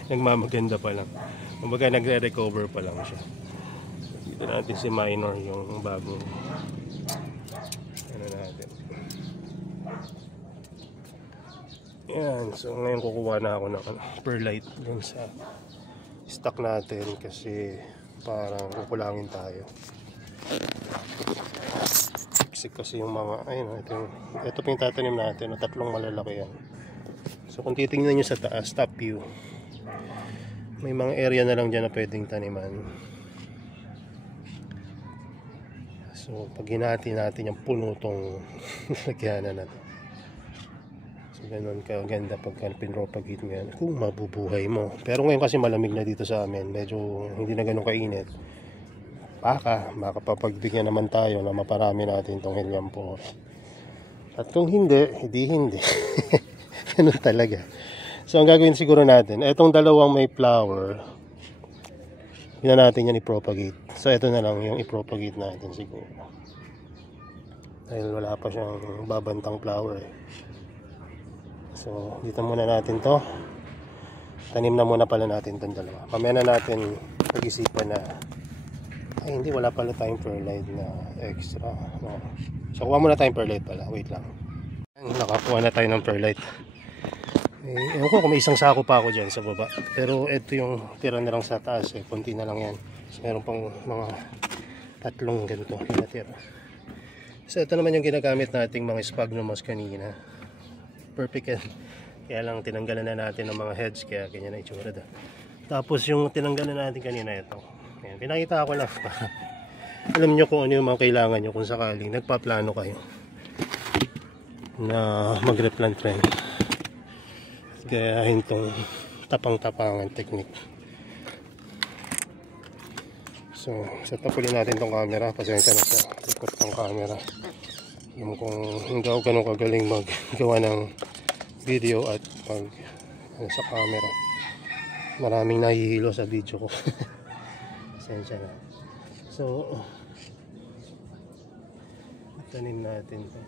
Nagmamaganda pa lang. Kumbaga nagre-recover pa lang siya. Dito natin si minor yung bagong natin. Yan. So ngayon kukuha na ako ng perlite dun sa stock natin kasi parang kukulangin tayo. Kasi yung mga ayun, ito pa yung tatanim natin na tatlong malalaki yan. So kung titingnan nyo sa taas, top view, may mga area na lang dyan na pwedeng taniman. So pag hinati natin yung puno tong lagyanan natin. So ganun kaganda pagka pinropagate mo yan kung mabubuhay mo. Pero ngayon kasi malamig na dito sa amin, medyo hindi na ganun kainit. Baka makapagbigyan naman tayo na maparami natin tong Helianthera. At kung hindi, hindi. Ganun talaga. So ang gagawin siguro natin, etong dalawang may flower, Hindi na natin yan i-propagate. So ito na lang yung i-propagate natin siguro. Dahil wala pa siyang babantang flower eh. So dito muna natin to. Tanim na muna pala natin itong dalawa. Mamaya na natin pag-isipan na ay hindi, wala pala tayong perlite na extra. No. So kuha muna tayong perlite pala. Wait lang. Nakakuha na tayo ng perlite. Ewan ko kung may isang sako pa ako dyan sa baba. Pero ito yung tira na lang sa taas eh. Kunti na lang yan. So meron pang mga 3 ganito natira. So ito naman yung ginagamit nating mga sphagnum moss kanina. Perfect yan. Kaya lang tinanggalan na natin ng mga heads, kaya ganyan na itsura doon. Tapos yung tinanggalan natin kanina ito. Ayan, pinakita ko lang. Alam nyo kung ano yung mga kailangan nyo kung sakaling nagpaplano kayo na mag-replant rin. Kaya itong tapang-tapangan technique. So, set up ulit natin itong camera. Pasensya na sa likot ng camera. Alam kung hindi ako ganun kagaling maggawa ng video at pag sa camera. Maraming nahihilo sa video ko. Pasensya na. So, tanim natin ito.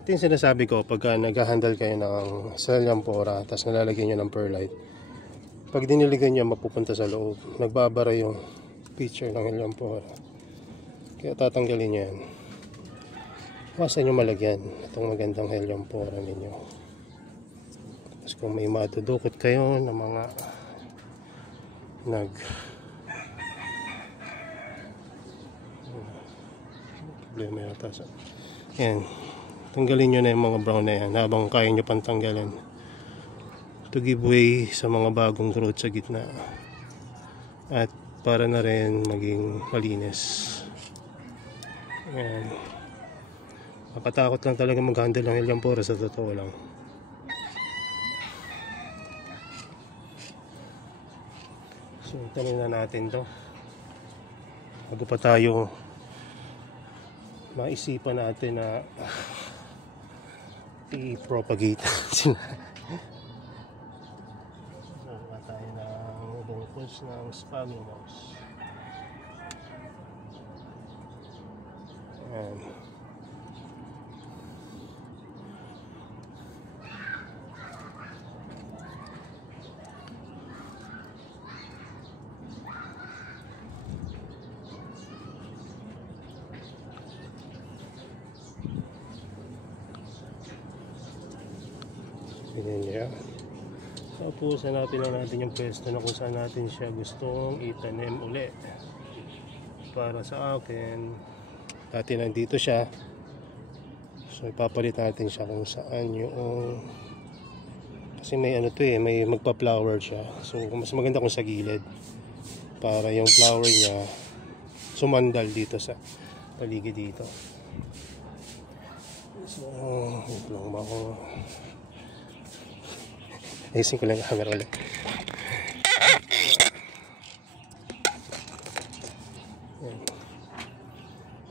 Ito yung sinasabi ko pagka nag-handle kayo ng Selampora tapos nalalagyan nyo ng perlite. Pag diniligan nyo mapupunta sa loob. Nagbabara yung picture ng Selampora. Kaya tatanggalin nyo yan. Iwasan nyo malagyan itong magandang Selampora ninyo. Tapos kung may matudukot kayo ng mga problema yata sa yan, tanggalin nyo na yung mga brown na yan habang kaya nyo pang tanggalin to give way sa mga bagong growth sa gitna at para na rin maging malinis. Yan, makatakot lang talaga mag-handle ng Selampora sa totoo lang. So tanim na natin to bago pa tayo maisipan natin na i-propagate sila. So tayo ng bungkus ng sphagnum moss. Ayan. Ganyan niya. Tapos hanapin na natin yung pwesto na kung saan natin siya gustong itanim uli. Para sa akin, dati nandito siya. So ipapalit natin siya kung saan yung kasi may ano to eh, may magpa-flower siya. So mas maganda kung sa gilid para yung flower niya sumandal dito sa paligid dito. So wait lang ba ako ayusin ko lang ang camera ulit.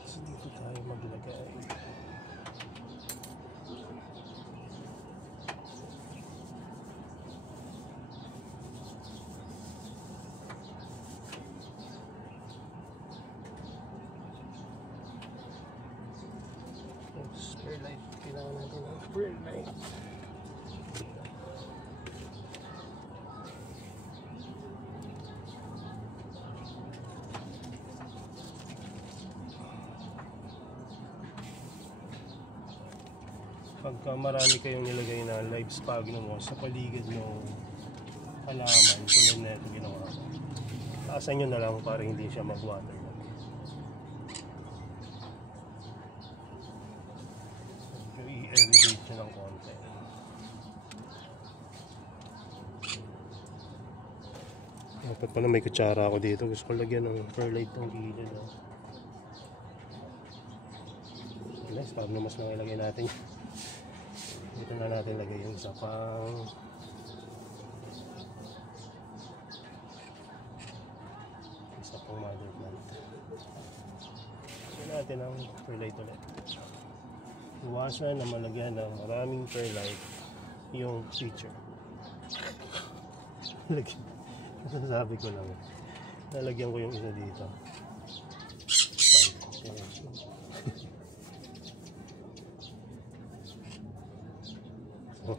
So dito tayo maglagay. Spare light. Kailangan natin ng spare light. Pagka marami kayong nilagay na live sphagnum moss sa paligid ng halaman, tulad na ito ginawa ko. Taasan nyo na lang para hindi siya mag-water. I-elevate nyo ng konti. Dapat pala may kutsara ako dito. Gusto ko lagyan ng perlite ng gilid. Sphagnum moss lang ilagay natin. Dito na natin lagay yung isa pang mother plant. So natin ang perlite ulit. Iwasan na malagyan ng maraming perlite yung picture. Sabi ko lang Lalagyan ko yung isa dito. So,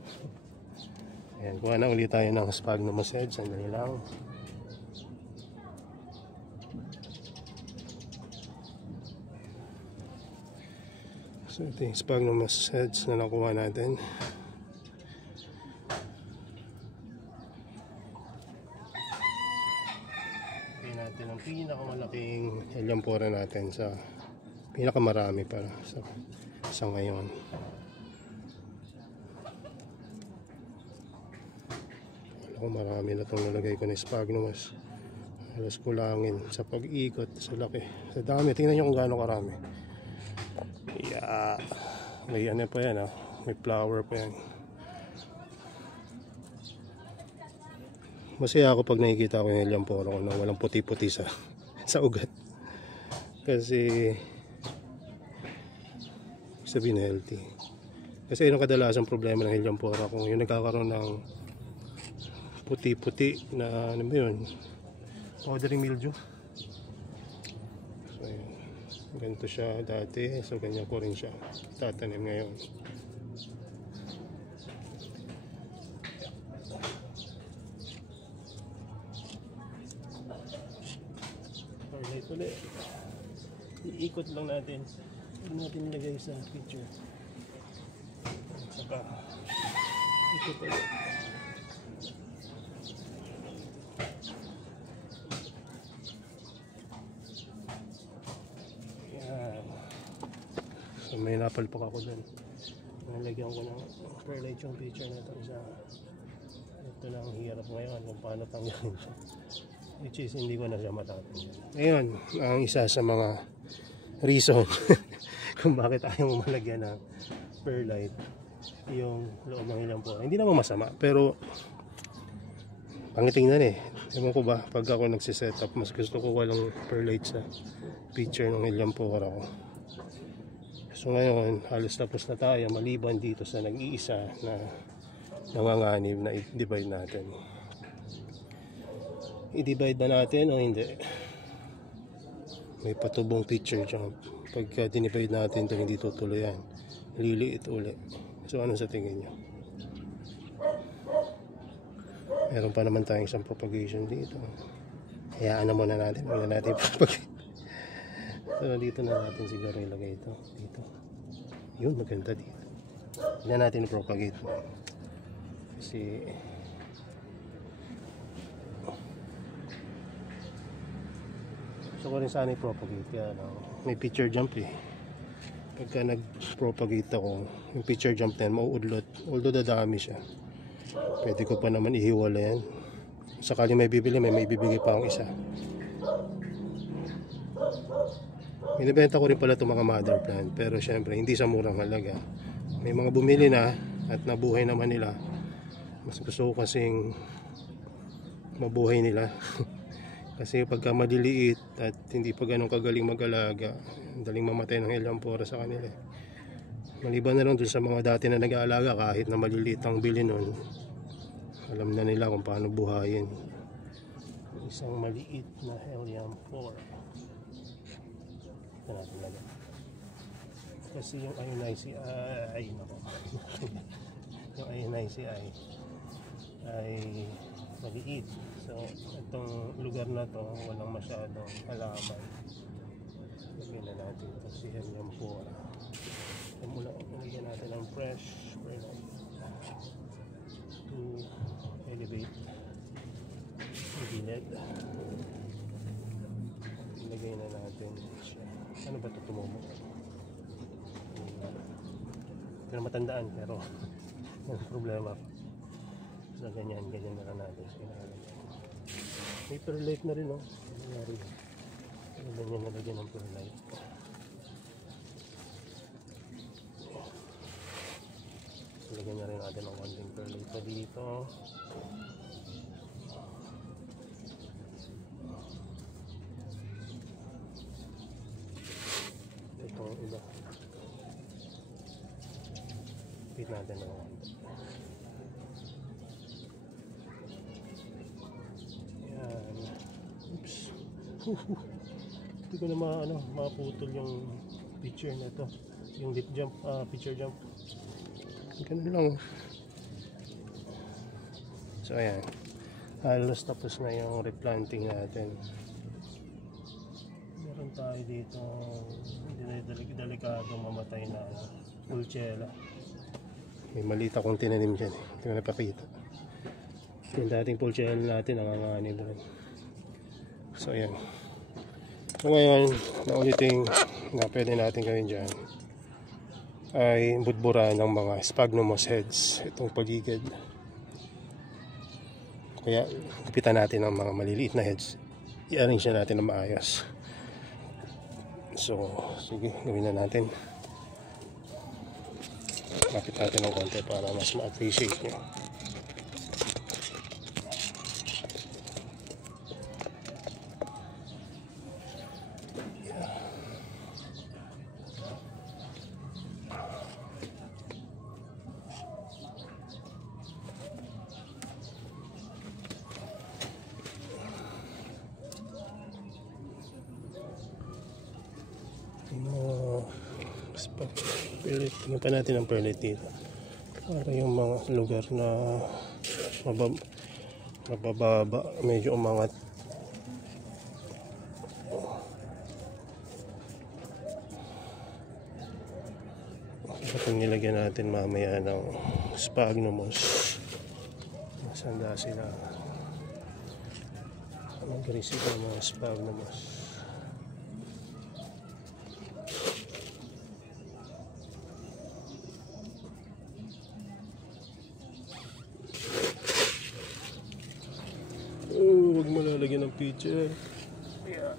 ayan, kuha na ulit tayo ng sphagnum head. Sandali lang. So ito yung sphagnum heads na nakuha natin. Pili natin ang pinakamalaking Helianthera natin sa pinakamarami para sa ngayon. Wala ko marami na itong nalagay ko ng sphagnum. Halos kulangin sa pag-ikot sa laki. Sa dami. Tingnan nyo kung gaano karami. Yeah. May ano pa yan, ah. May flower pa yan. Masaya ako pag nakikita ko yung Helianthera ko na walang puti-puti sa ugat. Kasi sabihin healthy. Kasi yun ang kadalasang problema ng Helianthera, kung yung nagkakaroon ng puti-puti na ano ba yun? Powdery mildew. So yun. Ganito siya dati, so ganyan ko rin siya tatanim ngayon. Alright, ulit. Iikot lang natin. Huwag natin nilagay sa picture. Saka ikot ulit. So may napalpak ako dun. Nalagyan ko ng perlite yung picture na ito. Ito lang hirap ngayon kung paano tanggalin siya. Which is hindi ko na siya matatanggal. Ngayon, ang isa sa mga reason kung bakit ayaw mo malagyan ng perlite yung loob ng Helianthera. Hindi naman masama, pero pangitingnan eh. Ewan ko ba, pag ako nagsiset-up, mas gusto ko walang perlite sa picture ng Helianthera ko. So ngayon, halos tapos na tayo maliban dito sa nag-iisa na nanganganib na i-divide natin. I-divide ba natin o hindi? May patubong picture dyan. Pagka dinivide natin ito, hindi tutuloy yan. Liliit ulit. So ano sa tingin nyo? Meron pa naman tayong isang propagation dito. Hayaan na muna natin. Huwag na natin propagate. So dito na natin siguro ilagay ito. Dito. Yun, maganda dito. Hindi na natin propagate. Kasi gusto ko rin sana i-propagate. Kaya may picture jump eh. Pagka nag-propagate ako, yung picture jump na yan, mauudlot. Although dadami siya. Pwede ko pa naman ihiwala yan. Sakali may bibili, may bibigay pa akong isa. Binibenta ko rin pala itong mga mother plant, pero syempre hindi sa murang halaga. May mga bumili na at nabuhay naman nila. Mas gusto ko kasing mabuhay nila. Kasi pagka maliliit at hindi pa ganun kagaling mag-alaga, daling mamatay ng Helianthera sa kanila. Maliban na lang dun sa mga dati na nag-aalaga, kahit na maliliit ang bili nun, alam na nila kung paano buhayin isang maliit na Helianthera. Ito natin lagyan. Kasi yung Ionaceae ay nako. Yung Ionaceae ay maliit. So itong lugar na to walang masyadong halaman. Lagyan na natin ito si Helianthera. Mula nilagyan natin ng fresh perlite to elevate yung gilid. Ilagay na natin siya. Ano ba ito tumubo? Pero matandaan, pero ang problema. So ganyan na lang natin. May perlite na rin, oh. Nangyari. Ganyan nalagyan ng perlite. Lagyan na rin natin ng konting perlite pa dito. Itong iba. Pit natin ng konti. Yan. Oops. Hindi ko na maputol yung picture na to, yung lip jump, picture jump. Ganun lang. So ayan, halos tapos na yung replanting natin. Meron tayo dito delikado mamatay na pulchela. May maliit akong tinanim dyan, hindi ko napakita. Yung dating pulchela natin nanganganib rin. So ayan. So ngayon, na uliting na pwede natin gawin dyan ay budburan ng mga sphagnumous heads itong paligid. Kaya gupitan natin ng mga maliliit na heads, i-arrange na natin na maayos. So sige, gawin na natin. Lapit natin ng konti para mas ma-appreciate nyo. Tingnan pa natin ang perlit dito para yung mga lugar na mabababa, medyo umangat. Kapag nilagyan natin mamaya ng sphagnumous, masanda sila. Mag-receive ng mga sphagnumous. Huwag mo lalagyan ng picture. Yeah.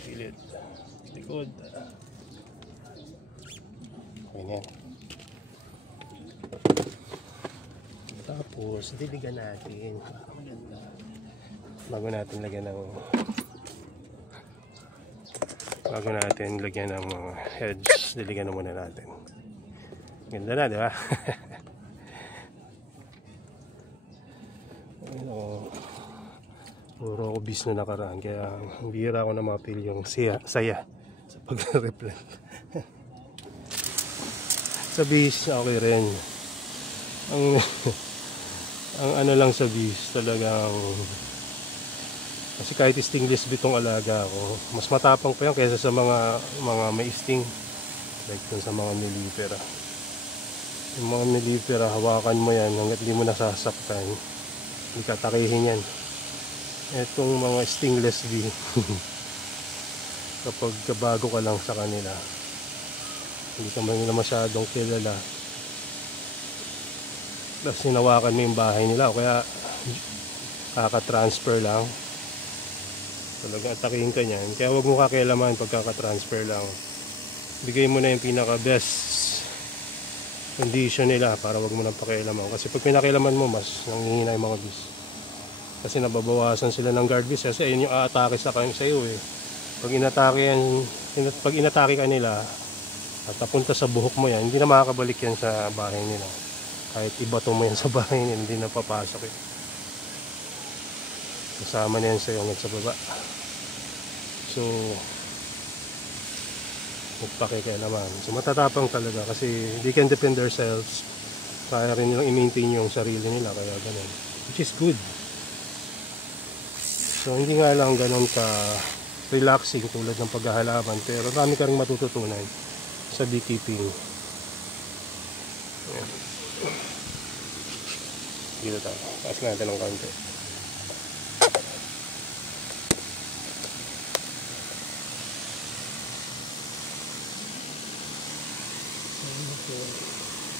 Pilit. Likod. Okay na yan. Tapos, diligan natin. Maganda. Bago natin lagyan ng mga heads, diligan na muna natin. Ganda na, di ba? Puro ako bis na nakaraan, kaya bihira ako na mapil yung saya sa pag-replant. Sa bis, okay rin. Ang ano lang sa bis, talagang kasi kahit stingless bitong alaga ako, mas matapang pa yan kaysa sa mga may sting, like dun sa mga nilipera. Yung mga nilipera, hawakan mo yan hanggat di mo nasasaktan, hindi katakihin yan. Etong mga stingless bee kapag bago ka lang sa kanila, hindi ka man nila masyadong kilala, tapos sinawakan mo yung bahay nila o kaya kaka-transfer lang, talaga atakihin ka niyan. Kaya huwag mo kakialaman pagkaka-transfer lang. Bigay mo na yung pinaka best condition nila para huwag mo nang pakialaman, kasi pag pinakialaman mo, mas nanghihina yung mga bees. Kasi nababawasan sila ng guard bees kasi ayun yung aatake sa iyo eh. Pag inatake ka nila at napunta sa buhok mo yan, hindi na makakabalik yan sa bahay nila. Kahit ibato mo yan sa bahay nila, hindi na papasok eh. Kasama na yan sa iyo hanggang sa baba. So magpakikaya naman. So matatapang talaga kasi they can defend themselves. Kaya rin nilang i-maintain yung sarili nila, kaya ganun. Which is good. So hindi nga lang ganun ka relaxing tulad ng paghahalaman, pero marami ka rin matututunan sa beekeeping. Ayan. Dito tayo. Taas natin ng konti.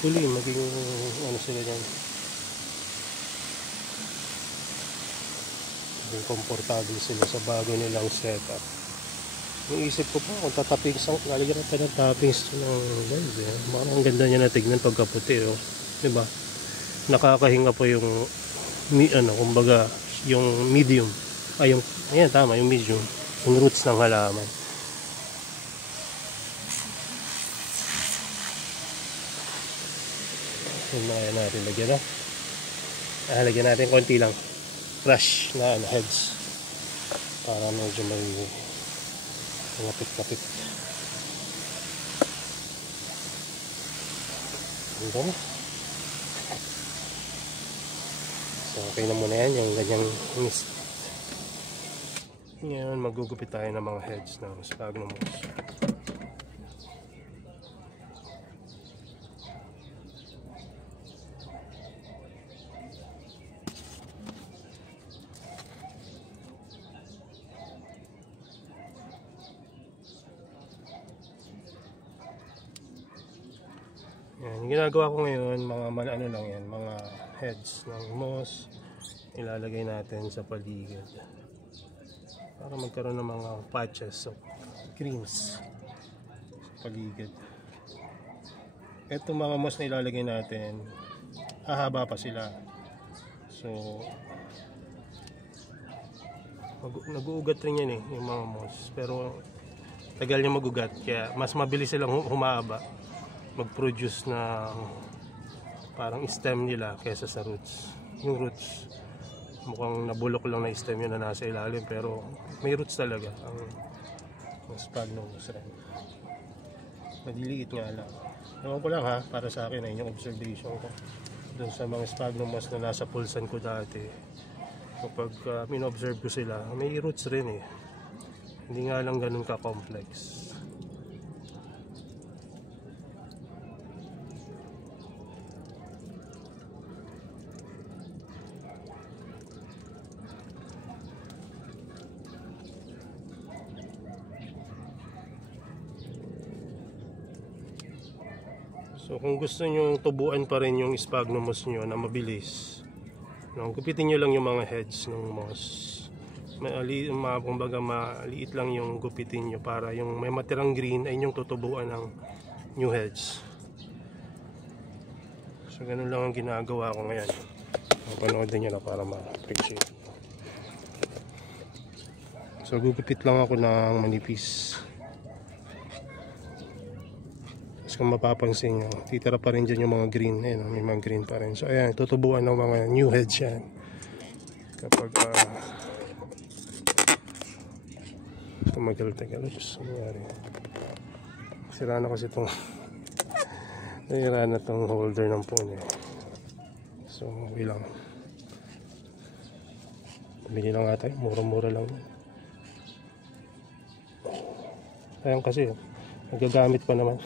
Huli, maging ano sila dyan. Komportable sila sa bago nilang setup. Yung isip ko pa kung tatapings, lalagyan ka pa ng toppings ng guys eh. Ang ganda niya na tignan pagkaputi oh. Diba? Nakakahinga pa yung kumbaga yung medium. Ayan tama, yung medium. Yung roots ng halaman. Yung mga yan natin lagyan na. Lagyan natin konti lang. Brush na heads. para medyo may napit-napit. Hanggang so okay na muna yan yung ganyang mist. Ngayon magugupit tayo ng mga heads ng sphagnum moss. Yan, ginagawa ko ngayon mga ano lang yan, mga heads ng moss ilalagay natin sa paligid para magkaroon ng mga patches of greens sa paligid. Itong mga moss na ilalagay natin hahaba pa sila, so nag-uugat rin yan yung mga moss, pero tagal niya mag-ugat kaya mas mabilis silang humaba, mag-produce na parang stem nila kaysa sa roots. Yung roots mukhang nabulok lang na stem yun na nasa ilalim, pero may roots talaga ang sphagnum moss rin. Maliliit nga lang. Ewan ko lang ha, para sa akin ay yung observation ko dun sa mga sphagnum moss na nasa pulsan ko dati. Kapag minobserve ko sila, may roots rin eh. Hindi nga lang ganun ka-complex. So kung gusto nyo tubuan pa rin yung sphagnum moss nyo na mabilis, gupitin nyo lang yung mga heads ng moss. Kumbaga maliit lang yung gupitin nyo para yung may matirang green ay yung tutubuan ng new heads. So ganun lang ang ginagawa ko ngayon. Panoodin nyo na para ma-appreciate. So gugupit lang ako ng manipis. Kung mapapansin nyo, titira pa rin dyan yung mga green. Ayan, may mga green pa rin. So ayan, tutubuan ng mga new heads yan. Kapag tumagal-tagal. Oops, nangyari. Sira na kasi itong sira na itong holder ng phone eh. So okay lang. Bili lang nga tayo, mura-mura lang. Ayan kasi nagagamit pa naman.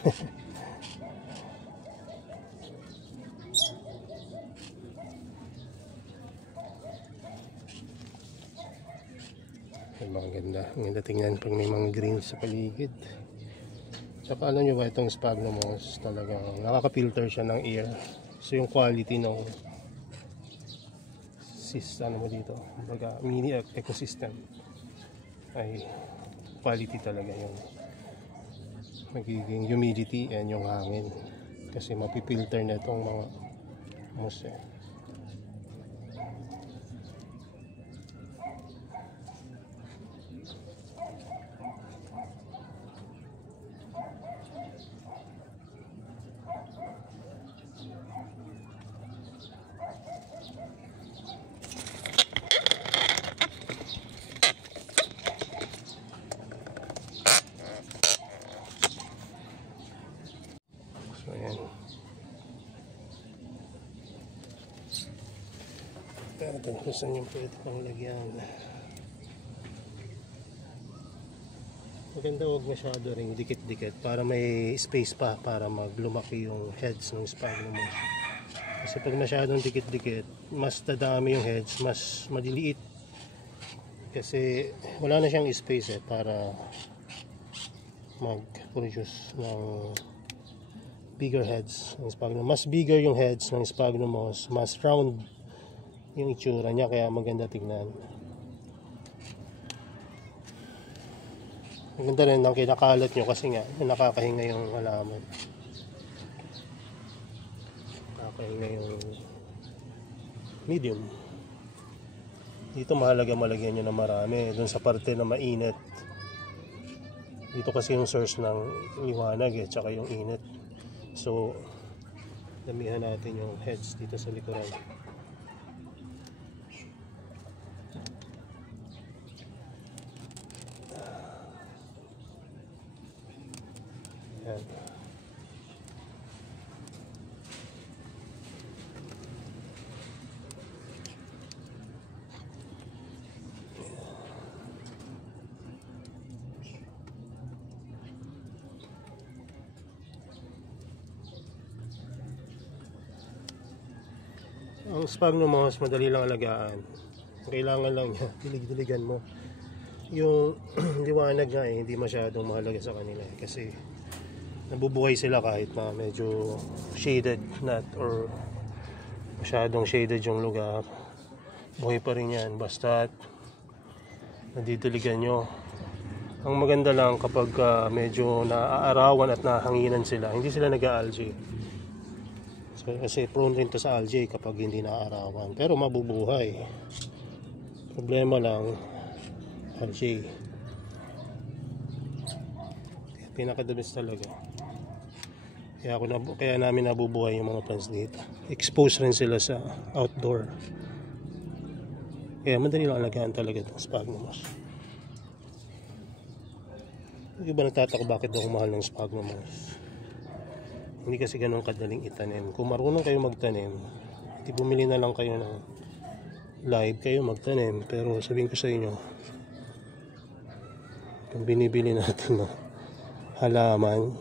Maganda, maganda tingnan pag may mga greens sa paligid. Saka alam nyo ba itong sphagnum moss talagang nakaka-filter siya ng air. So yung quality ng ano mo dito, baga mini ecosystem ay quality talaga yung magiging humidity and yung hangin, kasi mapipilter na itong mga moss eh. So ayan. Pero kung saan yung pwede pang lagyan. Maganda huwag masyado ring dikit-dikit para may space pa para maglumaki yung heads ng sphagnum moss. Kasi pag masyadong dikit-dikit, mas dadami yung heads, mas maliliit. Kasi wala na siyang space para mag-produce ng bigger heads ng sphagnum. Mas bigger yung heads ng sphagnum moss, mas round yung itsura niya, kaya maganda tignan. Maganda rin ang kinakalat nyo kasi nga nakakahinga yung halaman. Nakakahinga yung medium. Dito mahalaga malagyan nyo na marami dun sa parte na mainit. Dito kasi yung source ng liwanag tsaka yung init. So damihan natin yung heads dito sa likuran. Yan. Ang sphagnum moss, madali lang alagaan. Kailangan lang niya, dilig-diligan mo. Yung liwanag nga hindi masyadong mahalaga sa kanila kasi nabubuhay sila kahit na medyo shaded not or masyadong shaded yung lugar. Buhay pa rin yan basta nadidiligan nyo. Ang maganda lang kapag medyo naaarawan at nahanginan sila, hindi sila nag-algae. Kasi prone rin to sa algae kapag hindi naaarawan, pero mabubuhay. Problema lang algae, pinakadabis talaga. Kaya namin nabubuhay yung mga plants dito. Expose rin sila sa outdoor, kaya madali lang alagaan talaga itong sphagnum moss. Yung iba nagtataka bakit daw mahal ng sphagnum moss. Hindi kasi ganun kadaling itanim. Kung marunong kayo magtanim, hindi bumili na lang kayo ng live, kayo magtanim. Pero sabihin ko sa inyo, kung binibili natin na halaman,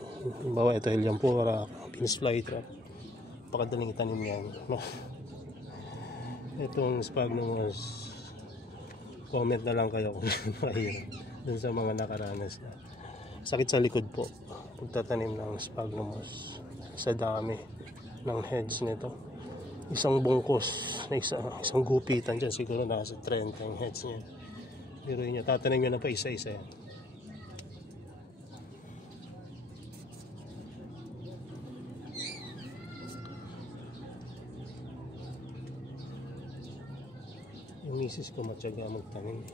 bawa ito Helianthera, Venus flytrap, pakadaling itanim yan. Itong sphagnum moss, comment na lang kayo kung mahirap dun sa mga nakaranas na. Sakit sa likod po pagtatanim ng sphagnum moss. Sa dami ng heads nito, isang bungkos na isang gupitan dyan, siguro nasa 30 yung heads niya. Pero yun, tatanim nyo na pa isa-isa yan. Yung misis ko matyaga magtanim.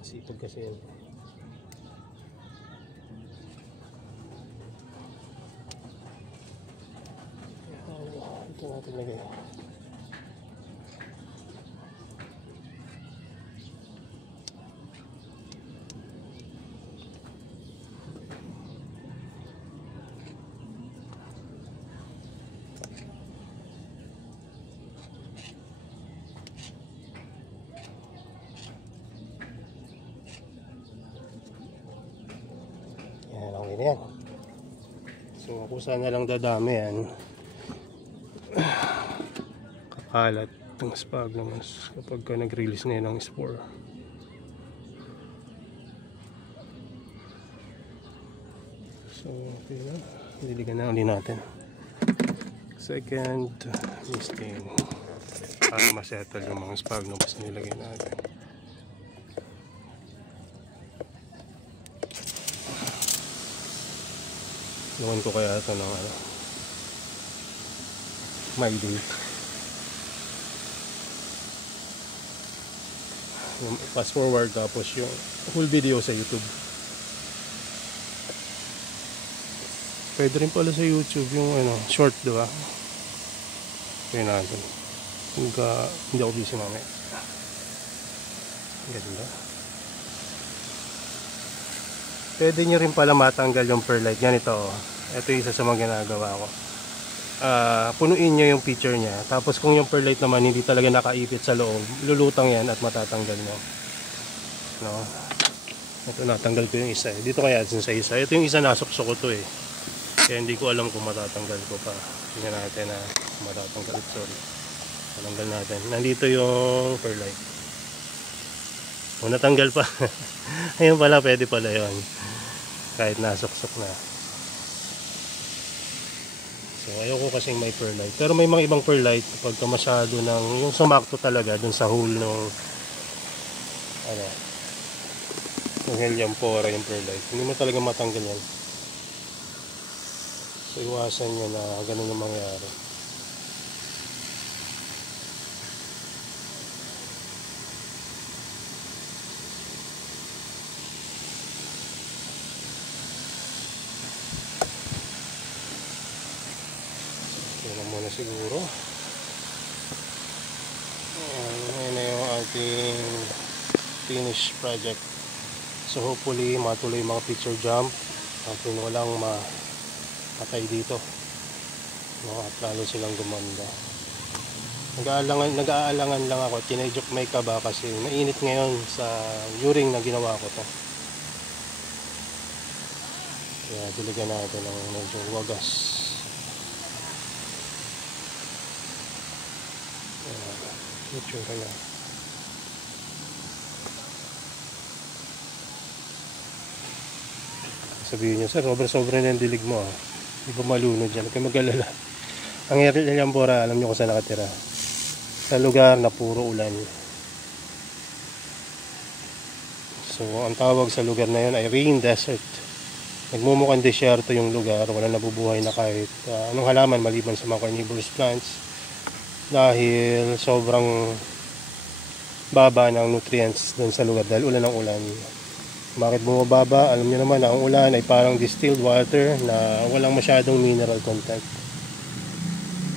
Masipag kasi yun. Ito natin lagay. Yan. So kung saan na lang dadami yan, kakalat ng sphagnum moss kapag nag-release na yan ng spore. So okay na, diligan na ulit natin. Second misting para masettle yung mga sphagnum moss na nilagay natin. Iwan ko kaya ito ng my day. Yung fast forward tapos yung full video sa YouTube. Pwede rin pala sa YouTube yung short, diba? Kaya natin. Hindi ako busy mamaya. Ganda. Pwede nyo rin pala matanggal yung perlite. Ganito, oh. Ito yung isa sa mga ginagawa ko. Punuin nyo yung picture nya. Tapos kung yung perlite naman hindi talaga nakaipit sa loob, lulutang yan at matatanggal nyo. No? Ito, natanggal ko yung isa. Dito kaya sa isa. Ito yung isa, nasuksok ko to eh. Kaya hindi ko alam kung matatanggal ko pa. Tingnan natin na matatanggal. Sorry. Matanggal natin. Nandito yung perlite. O, natanggal pa. Ayun pala, pwede pala yun. Kahit nasuksok na. So, ayoko kasing may perlite. Pero may mga ibang perlite kapag masyado ng, yung sumakto talaga dun sa hole ng yung Helianthera, yung perlite. Hindi mo talaga matanggal yan. So, iwasan nyo na ganun ang mangyari. Siguro ayan na yung ating finished project. So hopefully matuloy mga picture jump at walang matay dito, no? At lalo silang gumanda. Nag-aalangan lang ako, tinedyo may kaba kasi mainit ngayon sa during na ginawa ko to. Kaya diligan natin ng medyo wagas. Picture ka na. Sabihin nyo, sir, sobra na yung dilig mo, ah. Hindi ba malunod dyan? Huwag kayo mag-alala. Ang Elyambora, alam nyo kung saan nakatira. Sa lugar na puro ulan. So, ang tawag sa lugar na yun ay rain desert. Nagmumukhang desierto yung lugar. Wala nabubuhay na kahit anong halaman maliban sa mga carnivorous plants. Dahil sobrang baba ng nutrients dun sa lugar dahil ulan ng ulan. Bakit bumababa? Alam niyo naman na ang ulan ay parang distilled water na walang masyadong mineral content.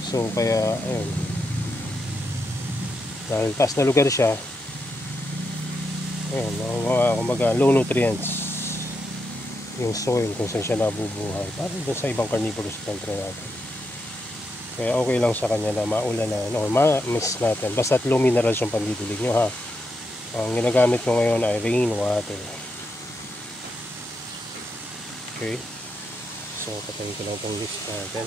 So kaya ayun, dahil taas na lugar siya, ayun, kumbaga low nutrients yung soil kung saan siya nabubuhay, parang doon sa ibang carnivorous plant natin. Kaya okay lang sa kanya na maulan na, no, ma-mix natin basta't low minerals yung pandidilig nyo, ha. Ang ginagamit ko ngayon ay rain water. Okay, so patayin ko lang itong list natin.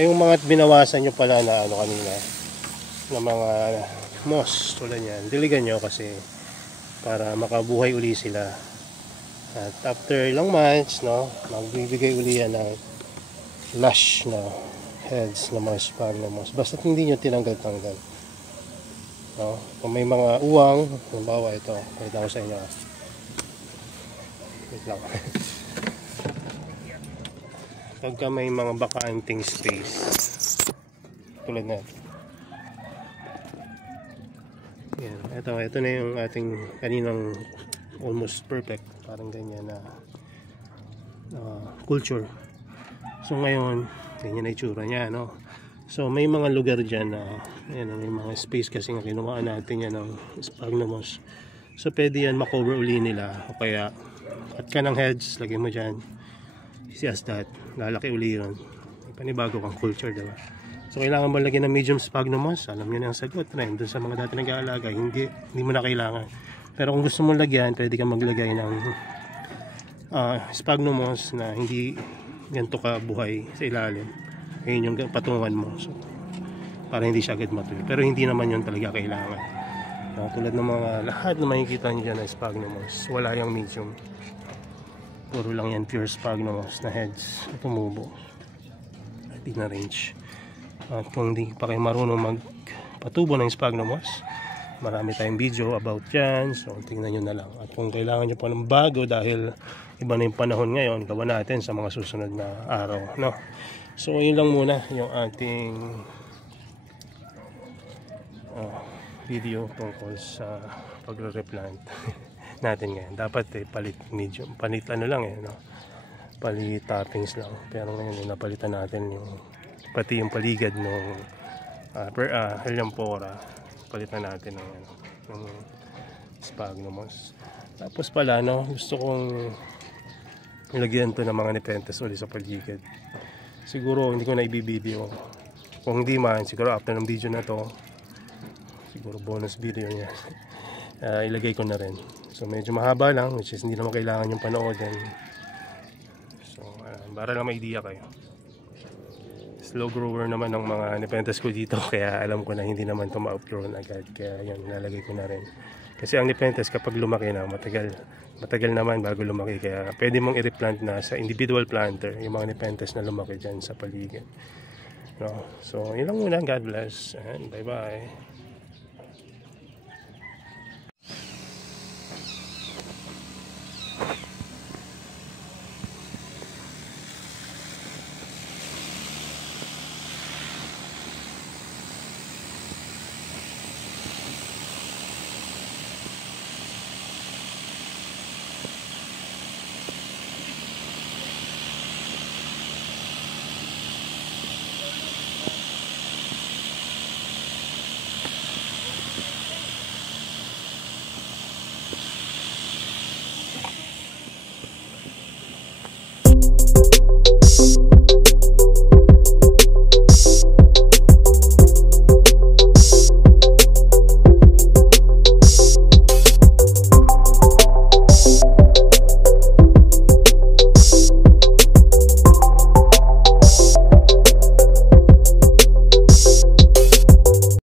Yung mga binawasan nyo pala na ano kanina na mga moss tulad yan, diligan nyo kasi para makabuhay uli sila. At after ilang months, no, magbibigay uli yan ng lush na heads ng mga sphagnum moss. Basta hindi nyo tinanggal-tanggal, no? Kung may mga uwang, halimbawa ito, pakita ko sa inyo. Wait lang. Pagka may mga bakanting space tulad na yan, ito na yung ating kaninang almost perfect, parang ganyan na culture. So ngayon ganyan na itsura niya, no? So may mga lugar dyan na yan, may mga space kasi nga kinuha natin yan ng sphagnum moss. So pwede yan makover uli nila, o kaya cut ka ng heads, lagay mo dyan, as that, lalaki uli yun. May panibago kang culture, diba? So kailangan ba lagyan ng medium sphagnum moss? Alam nyo na ang sagot, doon sa mga dati nag-aalaga, hindi mo na kailangan. Pero kung gusto mong lagyan, pwede kang maglagay ng sphagnum moss na hindi ganito ka buhay sa ilalim. Ayun yung patungan mo, so, para hindi siya agad matuloy. Pero hindi naman yun talaga kailangan. Tulad ng mga lahat na makikita nyo dyan na sphagnum moss, wala yung medium. Puro lang yan pure sphagnum moss na heads na tumubo at in-arrange. At kung hindi pa kayo marunong magpatubo ng sphagnum moss, marami tayong video about yan, so tingnan nyo na lang. At kung kailangan nyo pa ng bago dahil iba na yung panahon ngayon, gawa natin sa mga susunod na araw, no? So yun lang muna yung ating video tungkol sa pagre-replant natin ngayon. Dapat palit medium, palit ano lang no? Palit toppings lang. Pero ngayon napalitan natin yung pati yung paligid ng Elyambora. Palitan natin ng sphagnum moss. Tapos pala, no, gusto kong ilagyan to ng mga nepenthes ulit sa paligid. Siguro hindi ko na i-video. Kung hindi man, siguro after ng video na to, siguro bonus video niya. Ilagay ko na rin. So medyo mahaba lang, which is hindi naman kailangan yung panoodin. So para lang may idea kayo. Slow grower naman ng mga nepenthes ko dito, kaya alam ko na hindi naman ito ma-outgrown agad. Kaya yan, nalagay ko na rin. Kasi ang nepenthes kapag lumaki na, matagal naman bago lumaki. Kaya pwede mong i-replant na sa individual planter yung mga nepenthes na lumaki dyan sa paligid, no? So yun lang muna. God bless and bye bye.